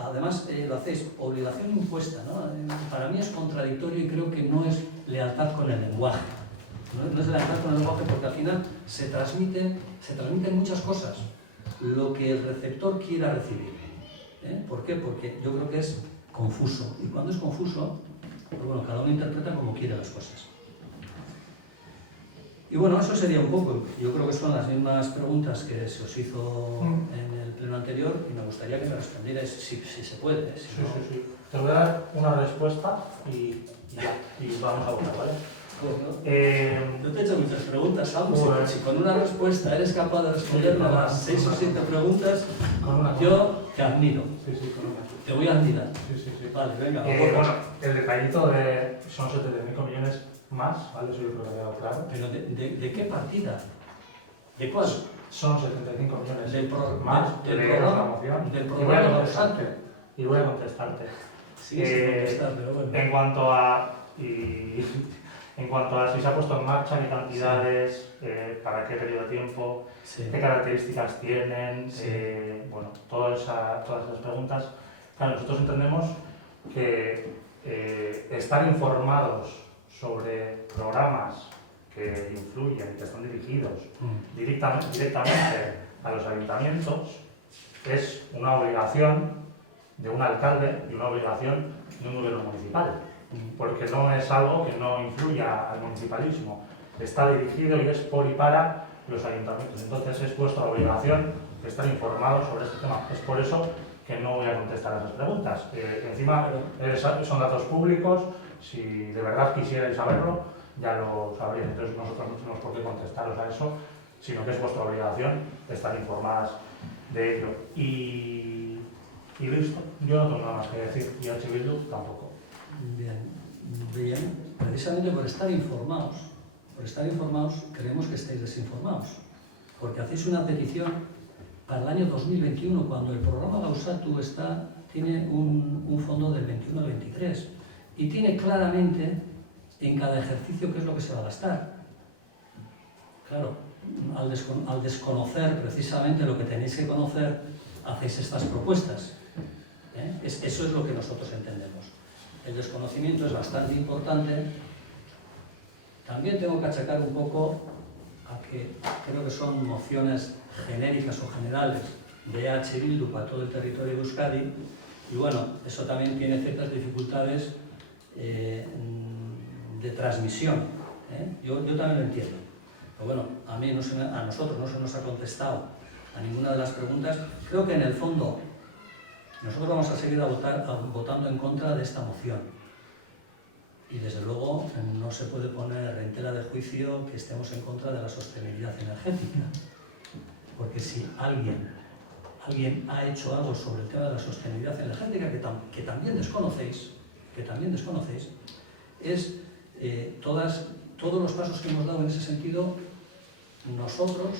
además lo hacéis obligación impuesta, ¿no? Para mí es contradictorio y creo que no es lealtad con el lenguaje. No es lealtad con el lenguaje porque al final se transmiten muchas cosas, lo que el receptor quiera recibir. ¿Por qué? Porque yo creo que es confuso. Y cuando es confuso, pues bueno, cada uno interpreta como quiere las cosas. Y bueno, eso sería un poco. Yo creo que son las mismas preguntas que se os hizo en el pleno anterior y me gustaría que me respondierais si se puede. Si no... Sí. Te voy a dar una respuesta y vamos a votar, ¿vale? No te he hecho muchas preguntas, Samu. Bueno. Si con una respuesta eres capaz de responderme a las 6 o 7 preguntas, Con una. yo te admiro. Sí, con una. Te voy a admirar. Sí. Vale, venga. Bueno, el detallito de son 7.5 millones más, ¿vale? Eso yo creo que ha quedado claro. ¿Pero de qué partida? ¿De cuál? Son 75 millones Del más del de programa, la moción. del Y voy a programa contestarte. Y voy a contestarte. Sí, sin contestar, pero bueno. En cuanto a si se ha puesto en marcha, qué cantidades, para qué periodo de tiempo, Sí. qué características tienen, Sí. bueno, todas esas preguntas. Claro, nosotros entendemos que estar informados sobre programas que influyen, que están dirigidos directamente a los ayuntamientos, es una obligación de un alcalde y una obligación de un gobierno municipal, porque no es algo que no influya al municipalismo, está dirigido y es por y para los ayuntamientos. Entonces es vuestra obligación estar informados sobre este tema. Es por eso que no voy a contestar a esas preguntas. Encima son datos públicos, si de verdad quisierais saberlo, ya lo sabríais. Entonces nosotros no tenemos por qué contestaros a eso, sino que es vuestra obligación estar informadas de ello. Y listo, yo no tengo nada más que decir, y H. Bildu tampoco. Bien, precisamente por estar informados, creemos que estáis desinformados, porque hacéis una petición para el año 2021, cuando el programa Gauzatu tiene un fondo del 21 al 23 y tiene claramente en cada ejercicio qué es lo que se va a gastar. Claro, al desconocer precisamente lo que tenéis que conocer, hacéis estas propuestas. Eso es lo que nosotros entendemos. El desconocimiento es bastante importante. También tengo que achacar un poco a que creo que son mociones genéricas o generales de H. Bildu para todo el territorio de Euskadi y bueno, eso también tiene ciertas dificultades de transmisión. Yo también lo entiendo. Pero bueno, a nosotros no se nos ha contestado a ninguna de las preguntas. Creo que en el fondo nosotros vamos a seguir votando en contra de esta moción. Y desde luego no se puede poner en tela de juicio que estemos en contra de la sostenibilidad energética. Porque si alguien ha hecho algo sobre el tema de la sostenibilidad energética que también desconocéis, es todos los pasos que hemos dado en ese sentido nosotros,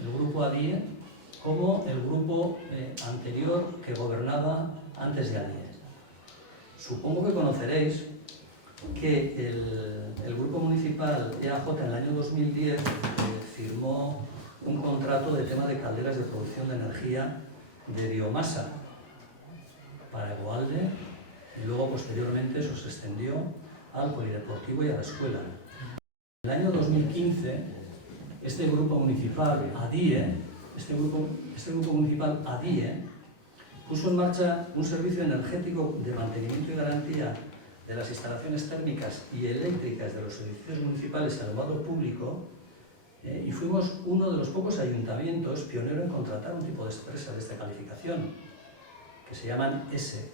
el grupo ADIE, como el grupo anterior que gobernaba antes de ADIE. Supongo que conoceréis que el grupo municipal EAJ en el año 2010 firmó un contrato de tema de calderas de producción de energía de biomasa para Egoalde y luego posteriormente eso se extendió al polideportivo y a la escuela. En el año 2015 este grupo municipal ADIE puso en marcha un servicio energético de mantenimiento y garantía de las instalaciones térmicas y eléctricas de los edificios municipales y alumbrado público y fuimos uno de los pocos ayuntamientos pionero en contratar un tipo de empresa de esta calificación que se llaman ESE.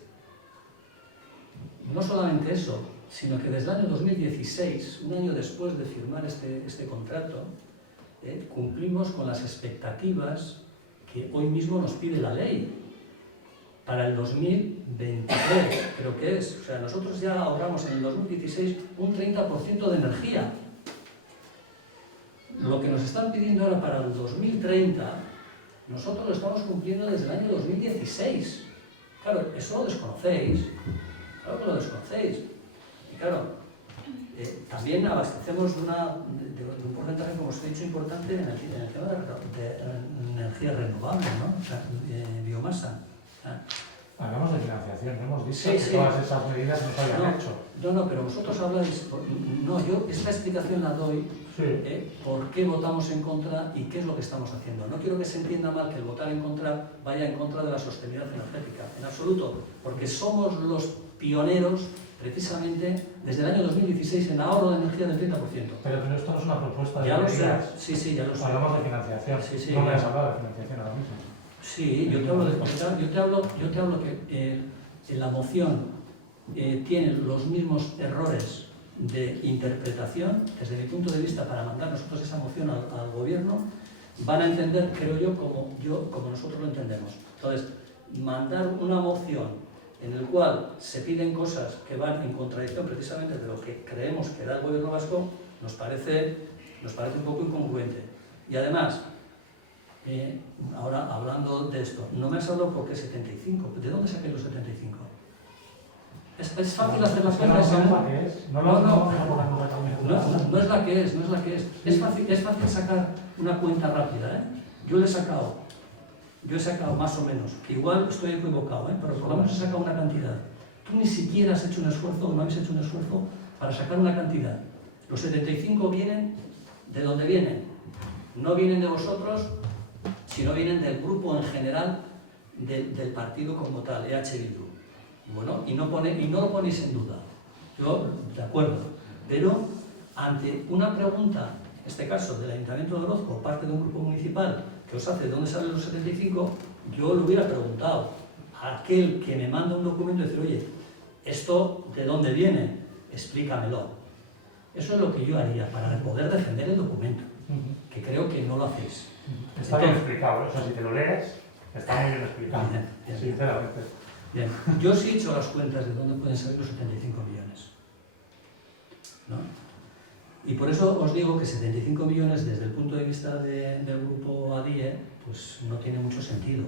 No solamente eso, sino que desde el año 2016, un año después de firmar este contrato, cumplimos con las expectativas que hoy mismo nos pide la ley para el 2023, creo que es. O sea, nosotros ya ahorramos en el 2016 un 30% de energía. lo que nos están pidiendo ahora para el 2030, nosotros lo estamos cumpliendo desde el año 2016. Claro, eso lo desconocéis. Claro que lo desconocéis. Y claro, también abastecemos de un porcentaje, como os he dicho, importante en el tema de energía renovable, ¿no? O sea, biomasa. Hablamos de financiación, no hemos dicho Sí, que sí. todas esas medidas no se hayan hecho. No, pero vosotros habláis... No, yo esta explicación la doy Sí. por qué votamos en contra y qué es lo que estamos haciendo. No quiero que se entienda mal que el votar en contra vaya en contra de la sostenibilidad energética, en absoluto, porque somos los pioneros precisamente desde el año 2016 en ahorro de energía del 30%. Pero esto no es una propuesta de Ya lo sé, medidas. sí, ya lo sé. Hablamos de financiación. Sí, sí, No me ya. has hablado de financiación ahora mismo. Sí, yo te hablo que en la moción tiene los mismos errores de interpretación. Desde mi punto de vista, para mandar nosotros esa moción al gobierno, van a entender, creo yo, como nosotros lo entendemos. Entonces, mandar una moción en el cual se piden cosas que van en contradicción precisamente de lo que creemos que da el gobierno vasco, nos parece un poco incongruente. Y además, ahora hablando de esto, no me has hablado por qué 75. ¿De dónde saqué los 75? Es fácil hacer las cuentas. No es la que es. No es la que es, no es la que es. Es fácil sacar una cuenta rápida, ¿eh? Yo he sacado más o menos, que igual estoy equivocado, ¿eh? Pero por lo menos he sacado una cantidad. Tú ni siquiera has hecho un esfuerzo, o no habéis hecho un esfuerzo para sacar una cantidad. Los 75 vienen de donde vienen. No vienen de vosotros, sino vienen del grupo en general del partido como tal, EH Bildu. Bueno, y no lo ponéis en duda. Yo, de acuerdo. Pero ante una pregunta, en este caso del Ayuntamiento de Orozco, parte de un grupo municipal, que os hace de dónde salen los 75, yo le hubiera preguntado a aquel que me manda un documento y decir, oye, ¿esto de dónde viene? Explícamelo. Eso es lo que yo haría para poder defender el documento, que creo que no lo hacéis. Está bien explicado, o sea, si te lo lees, está muy bien explicado, Bien. sinceramente. Bien, yo sí he hecho las cuentas de dónde pueden salir los 75 millones. ¿No? Y por eso os digo que 75 millones desde el punto de vista del grupo ADIE, pues no tiene mucho sentido.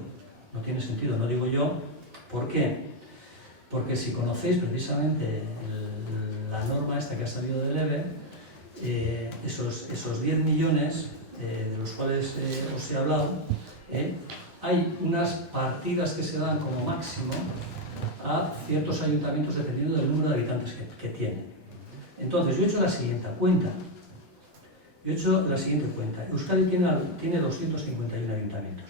No tiene sentido, no digo yo. ¿Por qué? Porque si conocéis precisamente la norma esta que ha salido del EVE, esos 10 millones de los cuales os he hablado, hay unas partidas que se dan como máximo a ciertos ayuntamientos dependiendo del número de habitantes que tienen. Entonces, yo he hecho la siguiente cuenta. Euskadi tiene 251 ayuntamientos.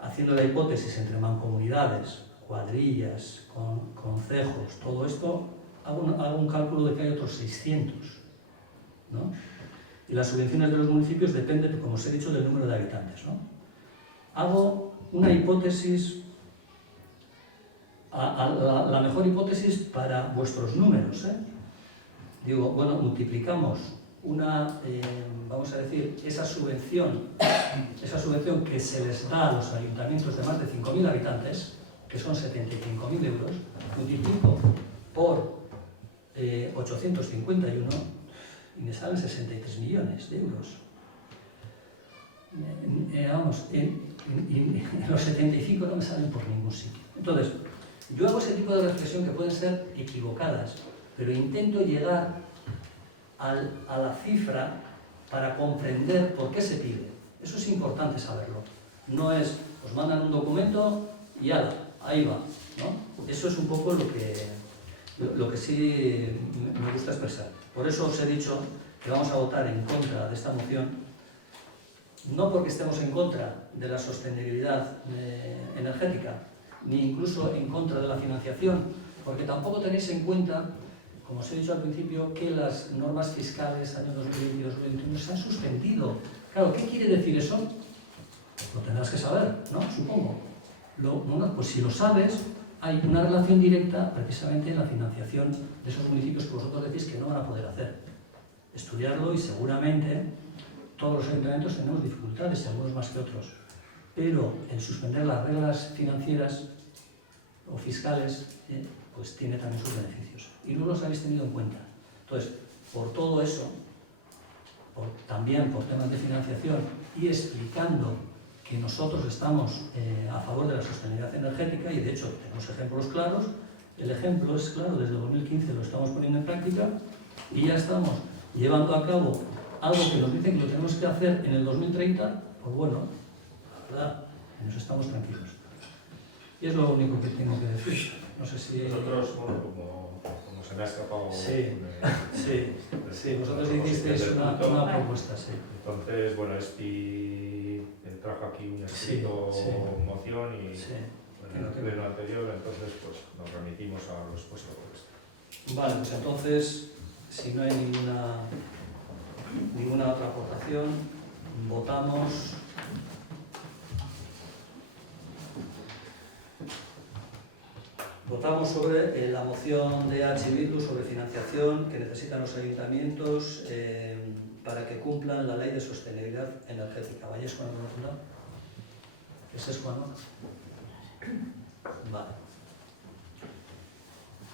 Haciendo la hipótesis entre mancomunidades, cuadrillas, concejos, todo esto, hago un cálculo de que hay otros 600, ¿no? Y las subvenciones de los municipios dependen, como os he dicho, del número de habitantes, ¿no? Hago una hipótesis, la mejor hipótesis para vuestros números, ¿eh? Digo, bueno, multiplicamos vamos a decir, esa subvención que se les da a los ayuntamientos de más de 5.000 habitantes, que son 75.000 euros, multiplico por 851, y me salen 63 millones de euros. Los 75 no me salen por ningún sitio. Entonces, yo hago ese tipo de reflexión que pueden ser equivocadas, pero intento llegar a la cifra para comprender por qué se pide. Eso es importante saberlo. No es, os mandan un documento y ala, ahí va, ¿no? Eso es un poco lo que sí me gusta expresar. Por eso os he dicho que vamos a votar en contra de esta moción, no porque estemos en contra de la sostenibilidad energética, ni incluso en contra de la financiación, porque tampoco tenéis en cuenta, como os he dicho al principio, que las normas fiscales año 2020 y 2021 se han suspendido. Claro, ¿qué quiere decir eso? Lo tendrás que saber, ¿no? Supongo. Pues si lo sabes, hay una relación directa precisamente en la financiación de esos municipios que vosotros decís que no van a poder hacer. Estudiarlo y seguramente todos los ayuntamientos tenemos dificultades, algunos más que otros. Pero el suspender las reglas financieras o fiscales, pues tiene también sus beneficios. Y no los habéis tenido en cuenta. Entonces, por todo eso, también por temas de financiación y explicando que nosotros estamos a favor de la sostenibilidad energética y de hecho tenemos ejemplos claros. El ejemplo es claro, desde 2015 lo estamos poniendo en práctica y ya estamos llevando a cabo algo que nos dicen que lo tenemos que hacer en el 2030, pues bueno, la verdad, nos estamos tranquilos. Y es lo único que tengo que decir. No sé si... Nosotros, bueno, como se me ha escapado... Sí, vosotros hicisteis una propuesta, sí. Entonces, bueno, trajo aquí un escrito, moción y en el pleno anterior, entonces pues nos remitimos a lo expuesto por esto. Vale, pues entonces, si no hay ninguna otra aportación, votamos. Votamos sobre la moción de H. Bildu sobre financiación que necesitan los ayuntamientos para que cumplan la ley de sostenibilidad energética. ¿Vayáis con alguna duda? ¿Ese es Juan? Vale.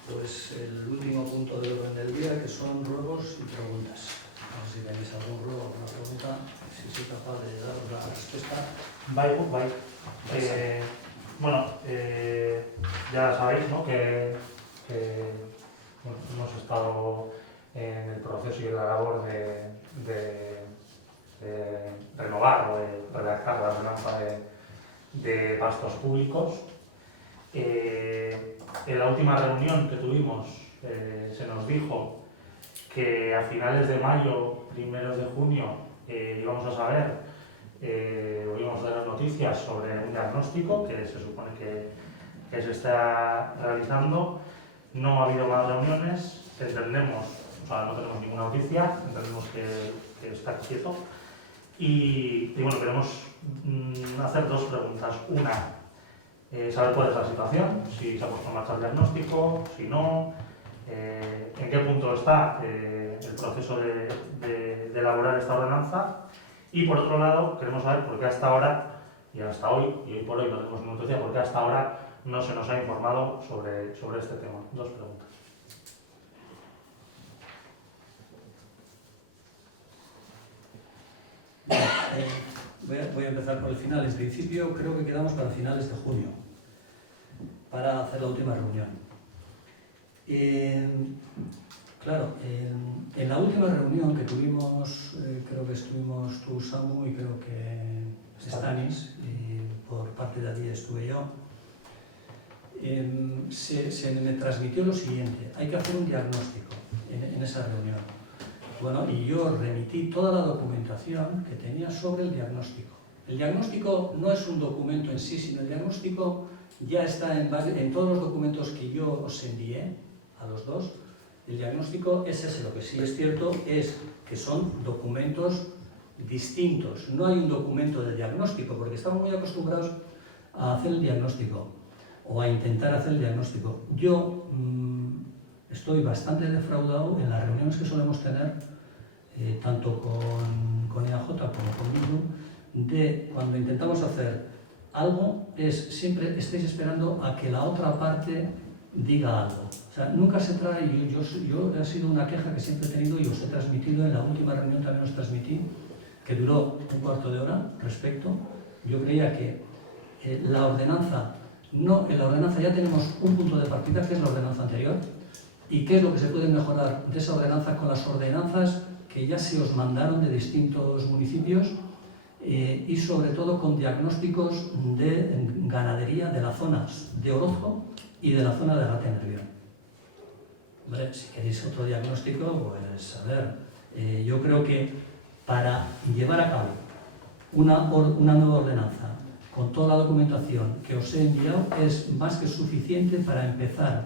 Pues el último punto del orden del día, que son ruegos y preguntas. No sé si tenéis algún ruego o alguna pregunta, si soy capaz de daros la respuesta. Bye. Bueno, ya sabéis, ¿no?, que bueno, hemos estado en el proceso y en la labor de renovar o de redactar la ordenanza de pastos públicos. En la última reunión que tuvimos se nos dijo que a finales de mayo, primeros de junio, íbamos a saber o íbamos a dar noticias sobre un diagnóstico que se supone que se está realizando. No ha habido más reuniones, entendemos, o sea, no tenemos ninguna noticia, entendemos que está quieto. Y bueno, queremos hacer dos preguntas. Una, saber cuál es la situación, si se ha puesto en marcha el diagnóstico, si no, en qué punto está el proceso de elaborar esta ordenanza. Y por otro lado, queremos saber por qué hasta ahora, y hasta hoy, y hoy por hoy no tenemos ninguna noticia, por qué hasta ahora no se nos ha informado sobre este tema. Dos preguntas. Voy a empezar por el final. En principio creo que quedamos para finales de junio, para hacer la última reunión. Claro, en la última reunión que tuvimos, creo que estuvimos tú, Samu, y creo que Stanis, y por parte de allí estuve yo, se me transmitió lo siguiente: hay que hacer un diagnóstico en esa reunión. Bueno, y yo remití toda la documentación que tenía sobre el diagnóstico. El diagnóstico no es un documento en sí, sino el diagnóstico ya está en todos los documentos que yo os envié a los dos. El diagnóstico es ese. Lo que sí es cierto es que son documentos distintos. No hay un documento de diagnóstico, porque estamos muy acostumbrados a hacer el diagnóstico o a intentar hacer el diagnóstico. Yo estoy bastante defraudado en las reuniones que solemos tener, tanto con EAJ como conmigo, de cuando intentamos hacer algo, siempre estáis esperando a que la otra parte diga algo. O sea, nunca se trae, yo ha sido una queja que siempre he tenido y os he transmitido, en la última reunión también os transmití, que duró un cuarto de hora respecto. Yo creía que en la ordenanza ya tenemos un punto de partida, que es la ordenanza anterior, y qué es lo que se puede mejorar de esa ordenanza con las ordenanzas que ya se os mandaron de distintos municipios, y sobre todo con diagnósticos de ganadería de las zonas de Orozco y de la zona de Rate-Nervión. ¿Vale? Si queréis otro diagnóstico, pues a ver, yo creo que para llevar a cabo una nueva ordenanza con toda la documentación que os he enviado es más que suficiente para empezar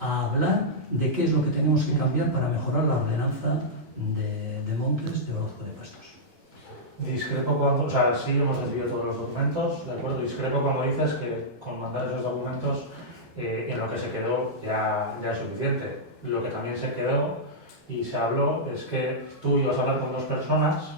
a hablar de qué es lo que tenemos que cambiar para mejorar la ordenanza de montes de Orozco de Pastos. Discrepo cuando, o sea, sí hemos recibido todos los documentos, de acuerdo, discrepo cuando dices que con mandar esos documentos en lo que se quedó ya es suficiente. Lo que también se quedó y se habló es que tú ibas a hablar con dos personas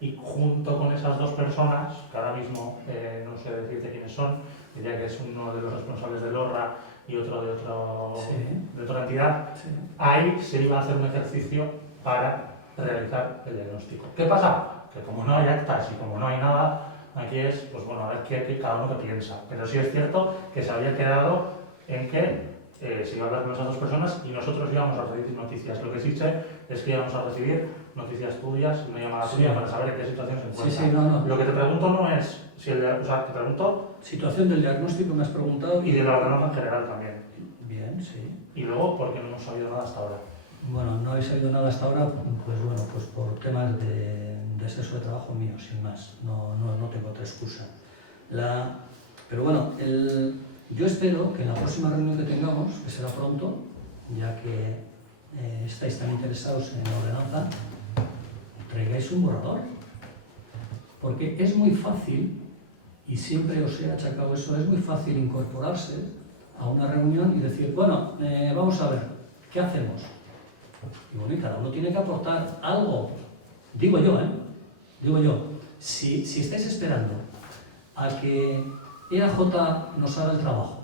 y junto con esas dos personas, que ahora mismo no sé decirte quiénes son, diría que es uno de los responsables del ORRA y otro de otra entidad, Sí. ahí se iba a hacer un ejercicio para realizar el diagnóstico. ¿Qué pasa? Que como no hay actas y como no hay nada, aquí es, pues bueno, a ver qué cada uno que piensa. Pero sí es cierto que se había quedado en que se iba a hablar con esas dos personas y nosotros íbamos a recibir noticias. Lo que sí sé es que íbamos a recibir noticias tuyas, una llamada tuya para saber en qué situación se encuentra. Sí, no. Lo que te pregunto no es si o sea, te pregunto Situación del diagnóstico me has preguntado. y de la ordenanza en general también. Bien, sí. Y luego, ¿por qué no hemos sabido nada hasta ahora? Bueno, no habéis sabido nada hasta ahora, pues por temas de exceso de trabajo mío, sin más. No tengo otra excusa. Pero bueno, yo espero que en la próxima reunión que tengamos, que será pronto, ya que estáis tan interesados en la ordenanza, traigáis un borrador. Porque es muy fácil, y siempre os he achacado eso, es muy fácil incorporarse a una reunión y decir, bueno, vamos a ver, ¿qué hacemos? Y bueno, y cada uno tiene que aportar algo. Digo yo, si estáis esperando a que EAJ nos haga el trabajo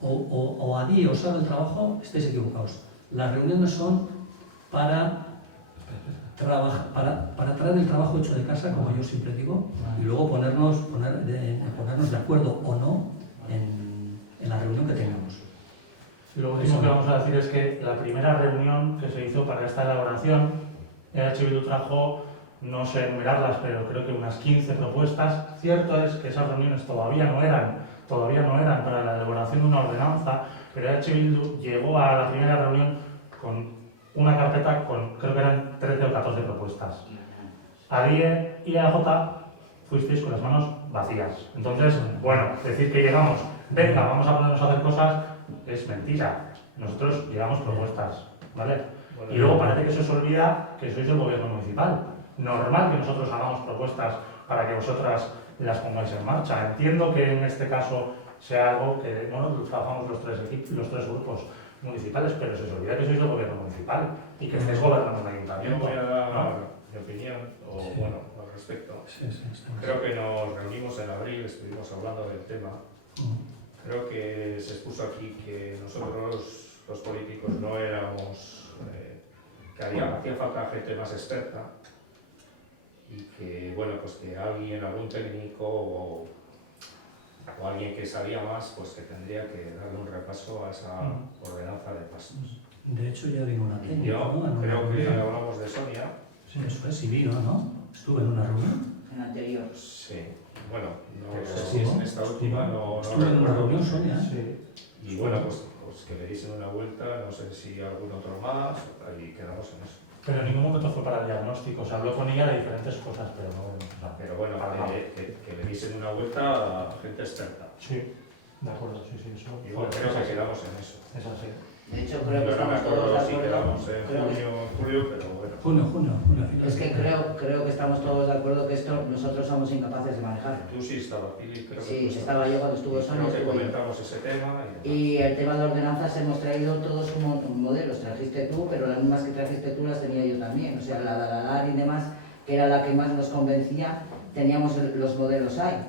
o ADIE os haga el trabajo, estáis equivocados. Las reuniones son para traer el trabajo hecho de casa, como yo siempre digo, y luego ponernos de acuerdo o no en la reunión que tengamos. Lo último que vamos a decir es que la primera reunión que se hizo para esta elaboración, EH Bildu trajo, no sé enumerarlas, pero creo que unas 15 propuestas. Cierto es que esas reuniones todavía no eran para la elaboración de una ordenanza, pero EH Bildu llegó a la primera reunión con una carpeta con, creo que eran 13 o 14 propuestas. ADIE y EAJ fuisteis con las manos vacías. Entonces, bueno, decir que llegamos, venga, vamos a ponernos a hacer cosas, es mentira. Nosotros llevamos propuestas, ¿vale? Y luego parece que se os olvida que sois el gobierno municipal. Normal que nosotros hagamos propuestas para que vosotras las pongáis en marcha. Entiendo que en este caso sea algo que, bueno, trabajamos los tres grupos municipales, pero se os olvida que sois el gobierno municipal y que estáis gobernando un Yo ayuntamiento. voy a dar ¿no? mi opinión, Sí. al respecto. Sí, estamos. Creo que nos reunimos en abril, estuvimos hablando del tema. Creo que se expuso aquí que nosotros, los políticos, no éramos, que hacía falta gente más experta y que, bueno, pues que alguien, algún técnico o alguien que sabía más, pues que tendría que darle un repaso a esa ordenanza de pastos. De hecho, ya vino una técnica, Yo ¿no? En una creo que reunión. hablamos de Sonia. Sí, eso es, y vino, ¿no? Estuve en una reunión. En anterior. Sí, bueno, no Pero sé si es en esta última, no Estuve en una recuerdo. reunión, Sonia. Sí. Y bueno, pues que le diesen una vuelta, no sé si algún otro más, y quedamos en eso. Pero en ningún momento fue para el diagnóstico. Se habló con ella de diferentes cosas, pero no. O sea, Pero bueno, vale. que le diesen una vuelta a gente experta. Sí, de acuerdo, sí, eso. Y bueno, creo que quedamos en eso. Es así. De hecho, creo que Yo no me estamos todos acuerdo de si acuerdo. quedamos en Creo- junio o en julio, pero bueno. Junio. Es que creo que estamos todos de acuerdo que esto nosotros somos incapaces de manejarlo. Tú sí estabas, Pili, creo que Sí, tú estaba yo cuando estuvo Sonia. Creo que estuve yo. comentamos ese tema. Y el tema de ordenanzas hemos traído todos modelos, trajiste tú, pero las mismas que trajiste tú las tenía yo también. O sea, la y demás, que era la que más nos convencía, teníamos los modelos ahí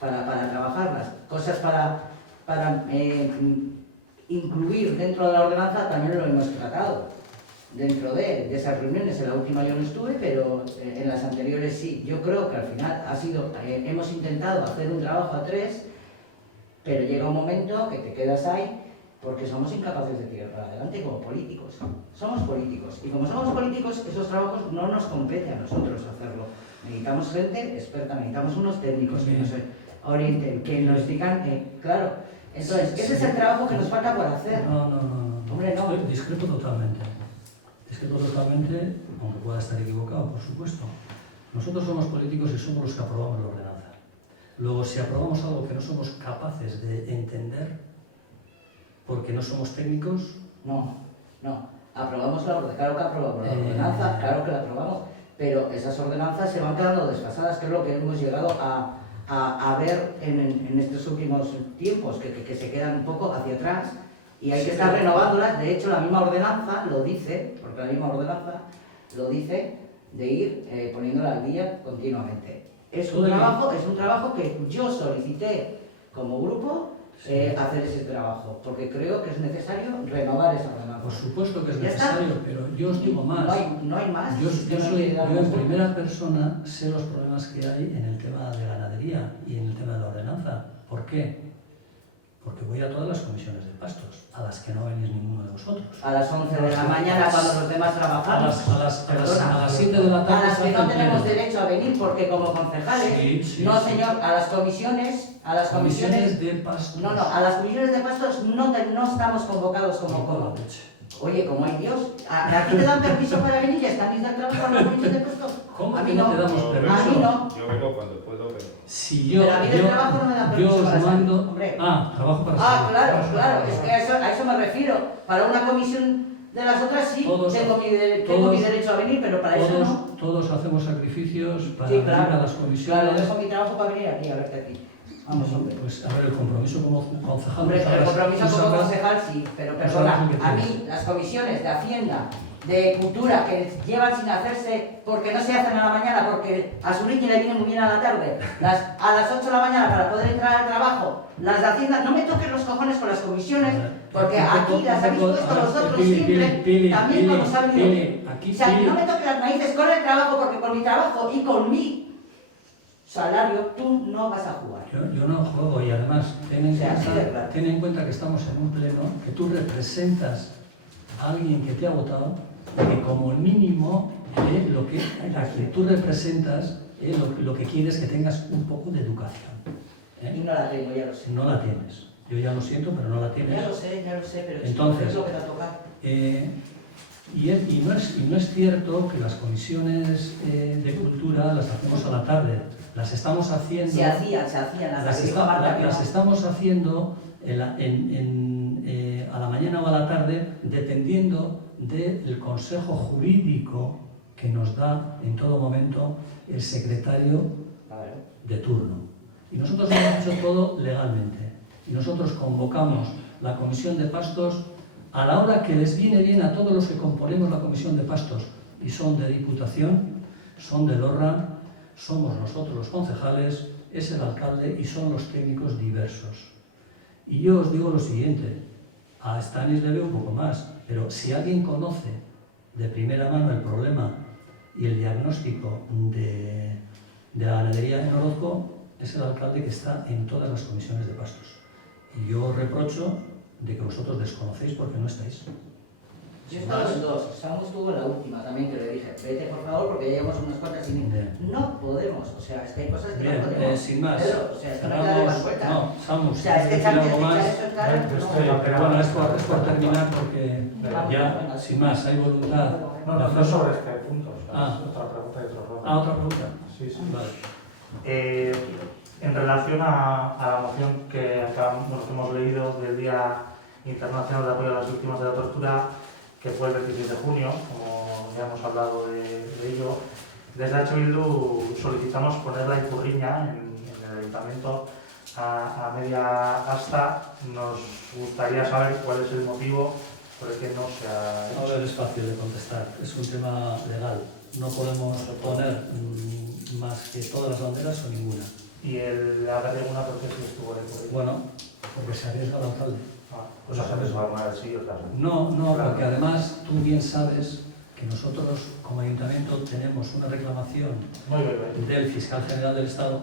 para trabajarlas. Cosas para incluir dentro de la ordenanza también lo hemos tratado. Dentro de esas reuniones, en la última yo no estuve, pero en las anteriores sí. Yo creo que al final hemos intentado hacer un trabajo a tres, pero llega un momento que te quedas ahí porque somos incapaces de tirar para adelante como políticos. Somos políticos y como somos políticos, esos trabajos no nos compete a nosotros hacerlo. Necesitamos gente experta, necesitamos unos técnicos que nos orienten, que nos digan, claro. Entonces, ese es el trabajo que nos falta por hacer. No. Hombre, no. Discrepo totalmente, aunque pueda estar equivocado, por supuesto. Nosotros somos políticos y somos los que aprobamos la ordenanza. Luego, si aprobamos algo que no somos capaces de entender, porque no somos técnicos, No. Aprobamos la ordenanza, claro que aprobamos la ordenanza, claro que la aprobamos, pero esas ordenanzas se van quedando desfasadas, que es lo que hemos llegado a ver en estos últimos tiempos, que se quedan un poco hacia atrás y hay que estar renovándolas. De hecho, la misma ordenanza lo dice, porque la misma ordenanza lo dice, de ir poniéndola al día continuamente. Es un trabajo que yo solicité como grupo hacer ese trabajo, porque creo que es necesario renovar esa ordenanza. Por supuesto que es Ya está. necesario, pero yo os digo más. No hay más. Yo que no hay que dar en más primera persona sé los problemas que hay en el tema de ganadería y en el tema de la ordenanza. ¿Por qué? Porque voy a todas las comisiones de pastos, a las que no venís ninguno de vosotros. A las 11 de la mañana cuando los demás A trabajamos. las 7 de la A tarde las se que hace no el tenemos pleno. derecho a venir porque como concejales, Sí, sí, no sí. señor, a las comisiones, Comisiones de pastos. no, a las comisiones de pastos no estamos convocados como. leche. Oye, como hay Dios, aquí te dan permiso para venir y están en el trabajo a las comisiones de pastos. ¿Cómo A que mí no no. te damos Yo permiso? A mí no. Yo vengo cuando puedo, pero... Si yo, Pero a mí del trabajo no me dan yo permiso os para salir, mando... hombre. trabajo para Ah, salir. claro, es que a eso me refiero. Para una comisión de las otras sí, Todos- tengo mi todos- derecho a venir, pero para eso no. Todos hacemos sacrificios para Sí, venir claro. a las Claro, comisiones. dejo mi trabajo para venir aquí, a verte aquí. Vamos, hombre. Pues a ver, el compromiso como concejal. Hombre, tú el sabrás- compromiso tú como sabrás- concejal sí, pero tú perdona, sabrás lo que a tienes. mí las comisiones de Hacienda, de Cultura, que llevan sin hacerse porque no se hacen a la mañana, porque a su niña le viene muy bien a la tarde, a las 8 de la mañana para poder entrar al trabajo, las de Hacienda, no me toques los cojones con las comisiones, porque aquí las habéis puesto vosotros siempre, también cuando os ha venido bien. O sea, no me toques las narices con el trabajo, porque con mi trabajo y con mi salario tú no vas a jugar. Yo no juego y además O sea, así de claro. ten en cuenta que estamos en un pleno, que tú representas a alguien que te ha votado y que como mínimo a quien tú representas lo que quieres es que tengas un poco de educación. Y no la tengo, ya lo sé. No la tienes. Yo ya lo siento, pero no la tienes. Ya lo sé, pero Entonces, es lo que te ha tocado. Y no es cierto que las comisiones de cultura las hacemos a la tarde. Las estamos haciendo. Se hacían, Las estamos haciendo a la mañana o a la tarde, dependiendo del consejo jurídico que nos da en todo momento el secretario de turno. Y nosotros lo hemos hecho todo legalmente. Y nosotros convocamos la comisión de pastos a la hora que les viene bien a todos los que componemos la comisión de pastos. Y son de Diputación, son de LORRA, somos nosotros los concejales, es el alcalde y son los técnicos diversos. Y yo os digo lo siguiente, a Stanis le veo un poco más, pero si alguien conoce de primera mano el problema y el diagnóstico de la ganadería en Orozco, es el alcalde que está en todas las comisiones de pastos. Y yo os reprocho de que vosotros desconocéis porque no estáis. Yo he estado en dos, Samu estuvo en la última también, que le dije, vete por favor porque ya llevamos unas cuantas y no podemos, o sea, es que hay cosas que Bien, no podemos. sin más, Pedro, o sea, es que no queda de más vuelta. no, Samu, O sea, es que ¿quieres decir echar algo más? eso en cara, Yo no. estoy- Pero bueno, es por terminar porque ya, Venga. sin más, hay voluntad. No sobre este punto, o sea, Ah. es otra pregunta y otro rollo. Otra pregunta. Sí, sí. Vale. En relación a la moción que hemos leído del Día Internacional de Apoyo a las Víctimas de la Tortura, que fue el 26 de junio, como ya hemos hablado de ello, desde H. Bildu solicitamos poner la ikurriña en el ayuntamiento a media asta. Nos gustaría saber cuál es el motivo por el que no se ha A hecho. ver, es fácil de contestar, es un tema legal. No podemos poner más que todas las banderas o ninguna. Y el haber alguna porque sí estuvo de ikurriña. Bueno, porque se arriesga el alcalde. O sea, sabes una de sí, otras No, Claro. porque además tú bien sabes que nosotros como ayuntamiento tenemos una reclamación Muy bien. del fiscal general del Estado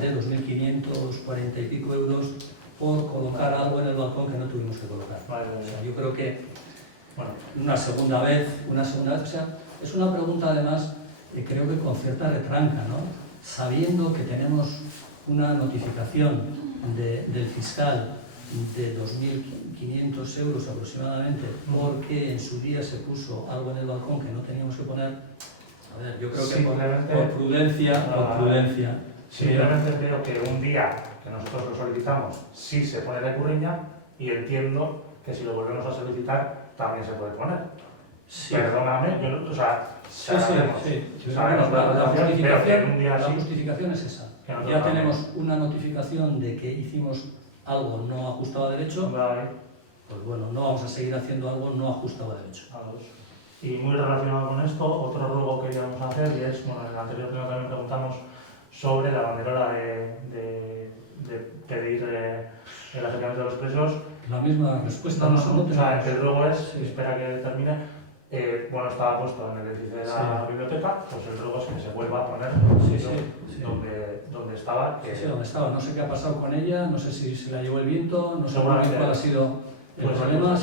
de 2.540 y pico euros por colocar algo en el balcón que no tuvimos que colocar. Vale, O sea, yo creo que Bueno, una segunda vez, o sea, es una pregunta además creo que con cierta retranca, ¿no? Sabiendo que tenemos una notificación del fiscal de 2.500 euros aproximadamente, porque en su día se puso algo en el balcón que no teníamos que poner. A ver, yo creo que Simplemente- por prudencia. simplemente creo que un día que nosotros lo solicitamos sí se pone de curriña y entiendo que si lo volvemos a solicitar también se puede poner. Sí. Perdóname, o sea, Sí. sabemos La pero que en un día sí, justificación es esa. que no Ya tocamos. tenemos una notificación de que hicimos algo no ajustado a derecho, Vale, pues bueno, no vamos a seguir haciendo algo no ajustado a derecho. vamos. Y muy relacionado con esto, otro ruego que queríamos hacer, y es, bueno, en el anterior pleno también preguntamos sobre la banderola de pedir el acercamiento de los presos. La misma respuesta, No, solo o sea, tenemos- el ruego es, Sí. espera que termine, bueno, estaba puesto en el edificio de la Sí. biblioteca, pues el ruego es que se vuelva a poner Sí, sitio sí. donde estaba. Sí, donde estaba. No sé qué ha pasado con ella, no sé si se la llevó el viento, no sé Seguramente. cuál ha sido el Pues, problema, pues,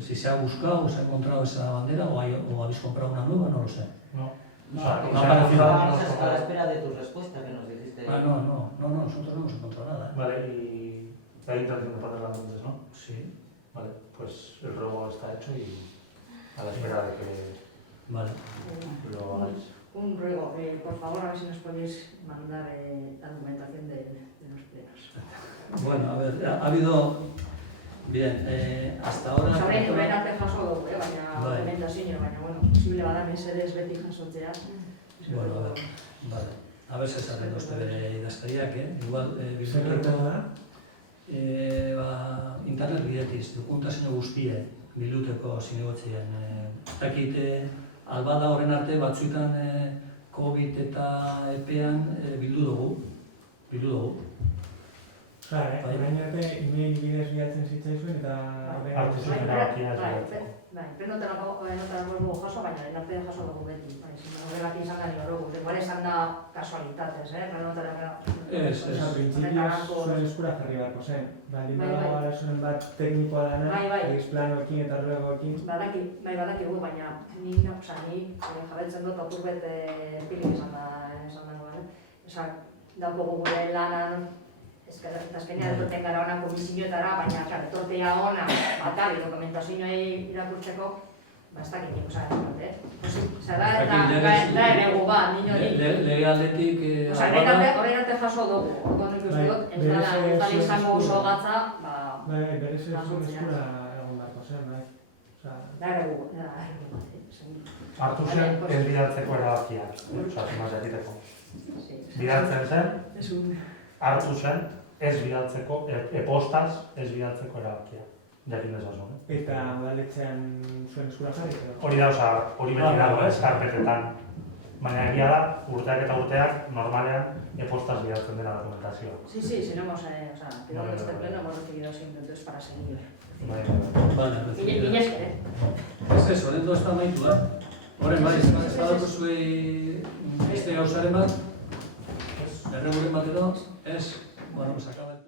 si se ha buscado o se ha encontrado esa bandera o habéis comprado una nueva, no lo sé. No, No, o sea, que no ha se parecido. estábamos a la espera de tu respuesta que nos dijiste. No, nosotros no hemos encontrado nada. Vale, y hay intención de ponerla entonces, ¿no? Sí, Vale, pues el ruego está hecho y a la espera de que vale. lo hagáis. Un ruego, por favor, a ver si nos podéis mandar la documentación de los plenos. Bueno, a ver, ha habido... Bien, hasta ahora... Orain arte jaso dugu, baina Bai. dokumentazioa, baina, bueno, posible bada mesedez beti jasotzea. Bueno, a ver, vale. A ver si salen los bere idazkariak, Igual, Zer bilduko... da? Internet bidetiz, dokumentazio guztie bilduteko zinegotzien. Dakit, albada horren arte batzuetan COVID eta epean bildu dugu. Bai, orain arte email bidez bilatzen zitzaizuen eta Hartu zuen erabakia ez bilatzeko. Bai, plenotarako dugu jaso, baina enarte jaso dugu beti. Horrelak izan da nire dugu, igual esan da kasualitatez, plenotarako. Osa, printzipioz zuen eskura jarri beharko zen. Baldin badago arazoren bat teknikoa dana, planoekin eta horregoekin. Badakigu, baina ni jabetzen dut oturbet pilik esan dagoen. Osa, daukogu gure lanan, eta azkenean duten gara honan komisioetara, baina etortea ona, batari dokumentazioei irakurtzeko, ez dakit, da eregu bat, nino nik. Lege aldetik... Horrein arte jaso dugu, orduan nik uste dut, ez dala izango oso gatza, Bai, berez ez zuen eskura egon beharko zen, bai. da eregu, Hartu zen ez bidaltzeko erabakia, osa, zimaz jakiteko. Bidaltzen zen, hartu zen ez bidaltzeko, epostaz ez bidaltzeko erabakia. Jakin dezazun, Eta udaletxean zuen eskura jarri? Hori da, osa, hori beti dago, karpetetan. Baina egia da, urteak eta urteak, normalean, epostaz bidaltzen dena dokumentazioa. Sí, si no hemos, quedado en este pleno, hemos recibido siempre, entonces para seguir. Vale, Inez que, Ez ez, horren dozta maitu, Horren, bai, ez badako zuei beste gauzaren bat, erreguren bat edo, ez, bueno, pues acaba el...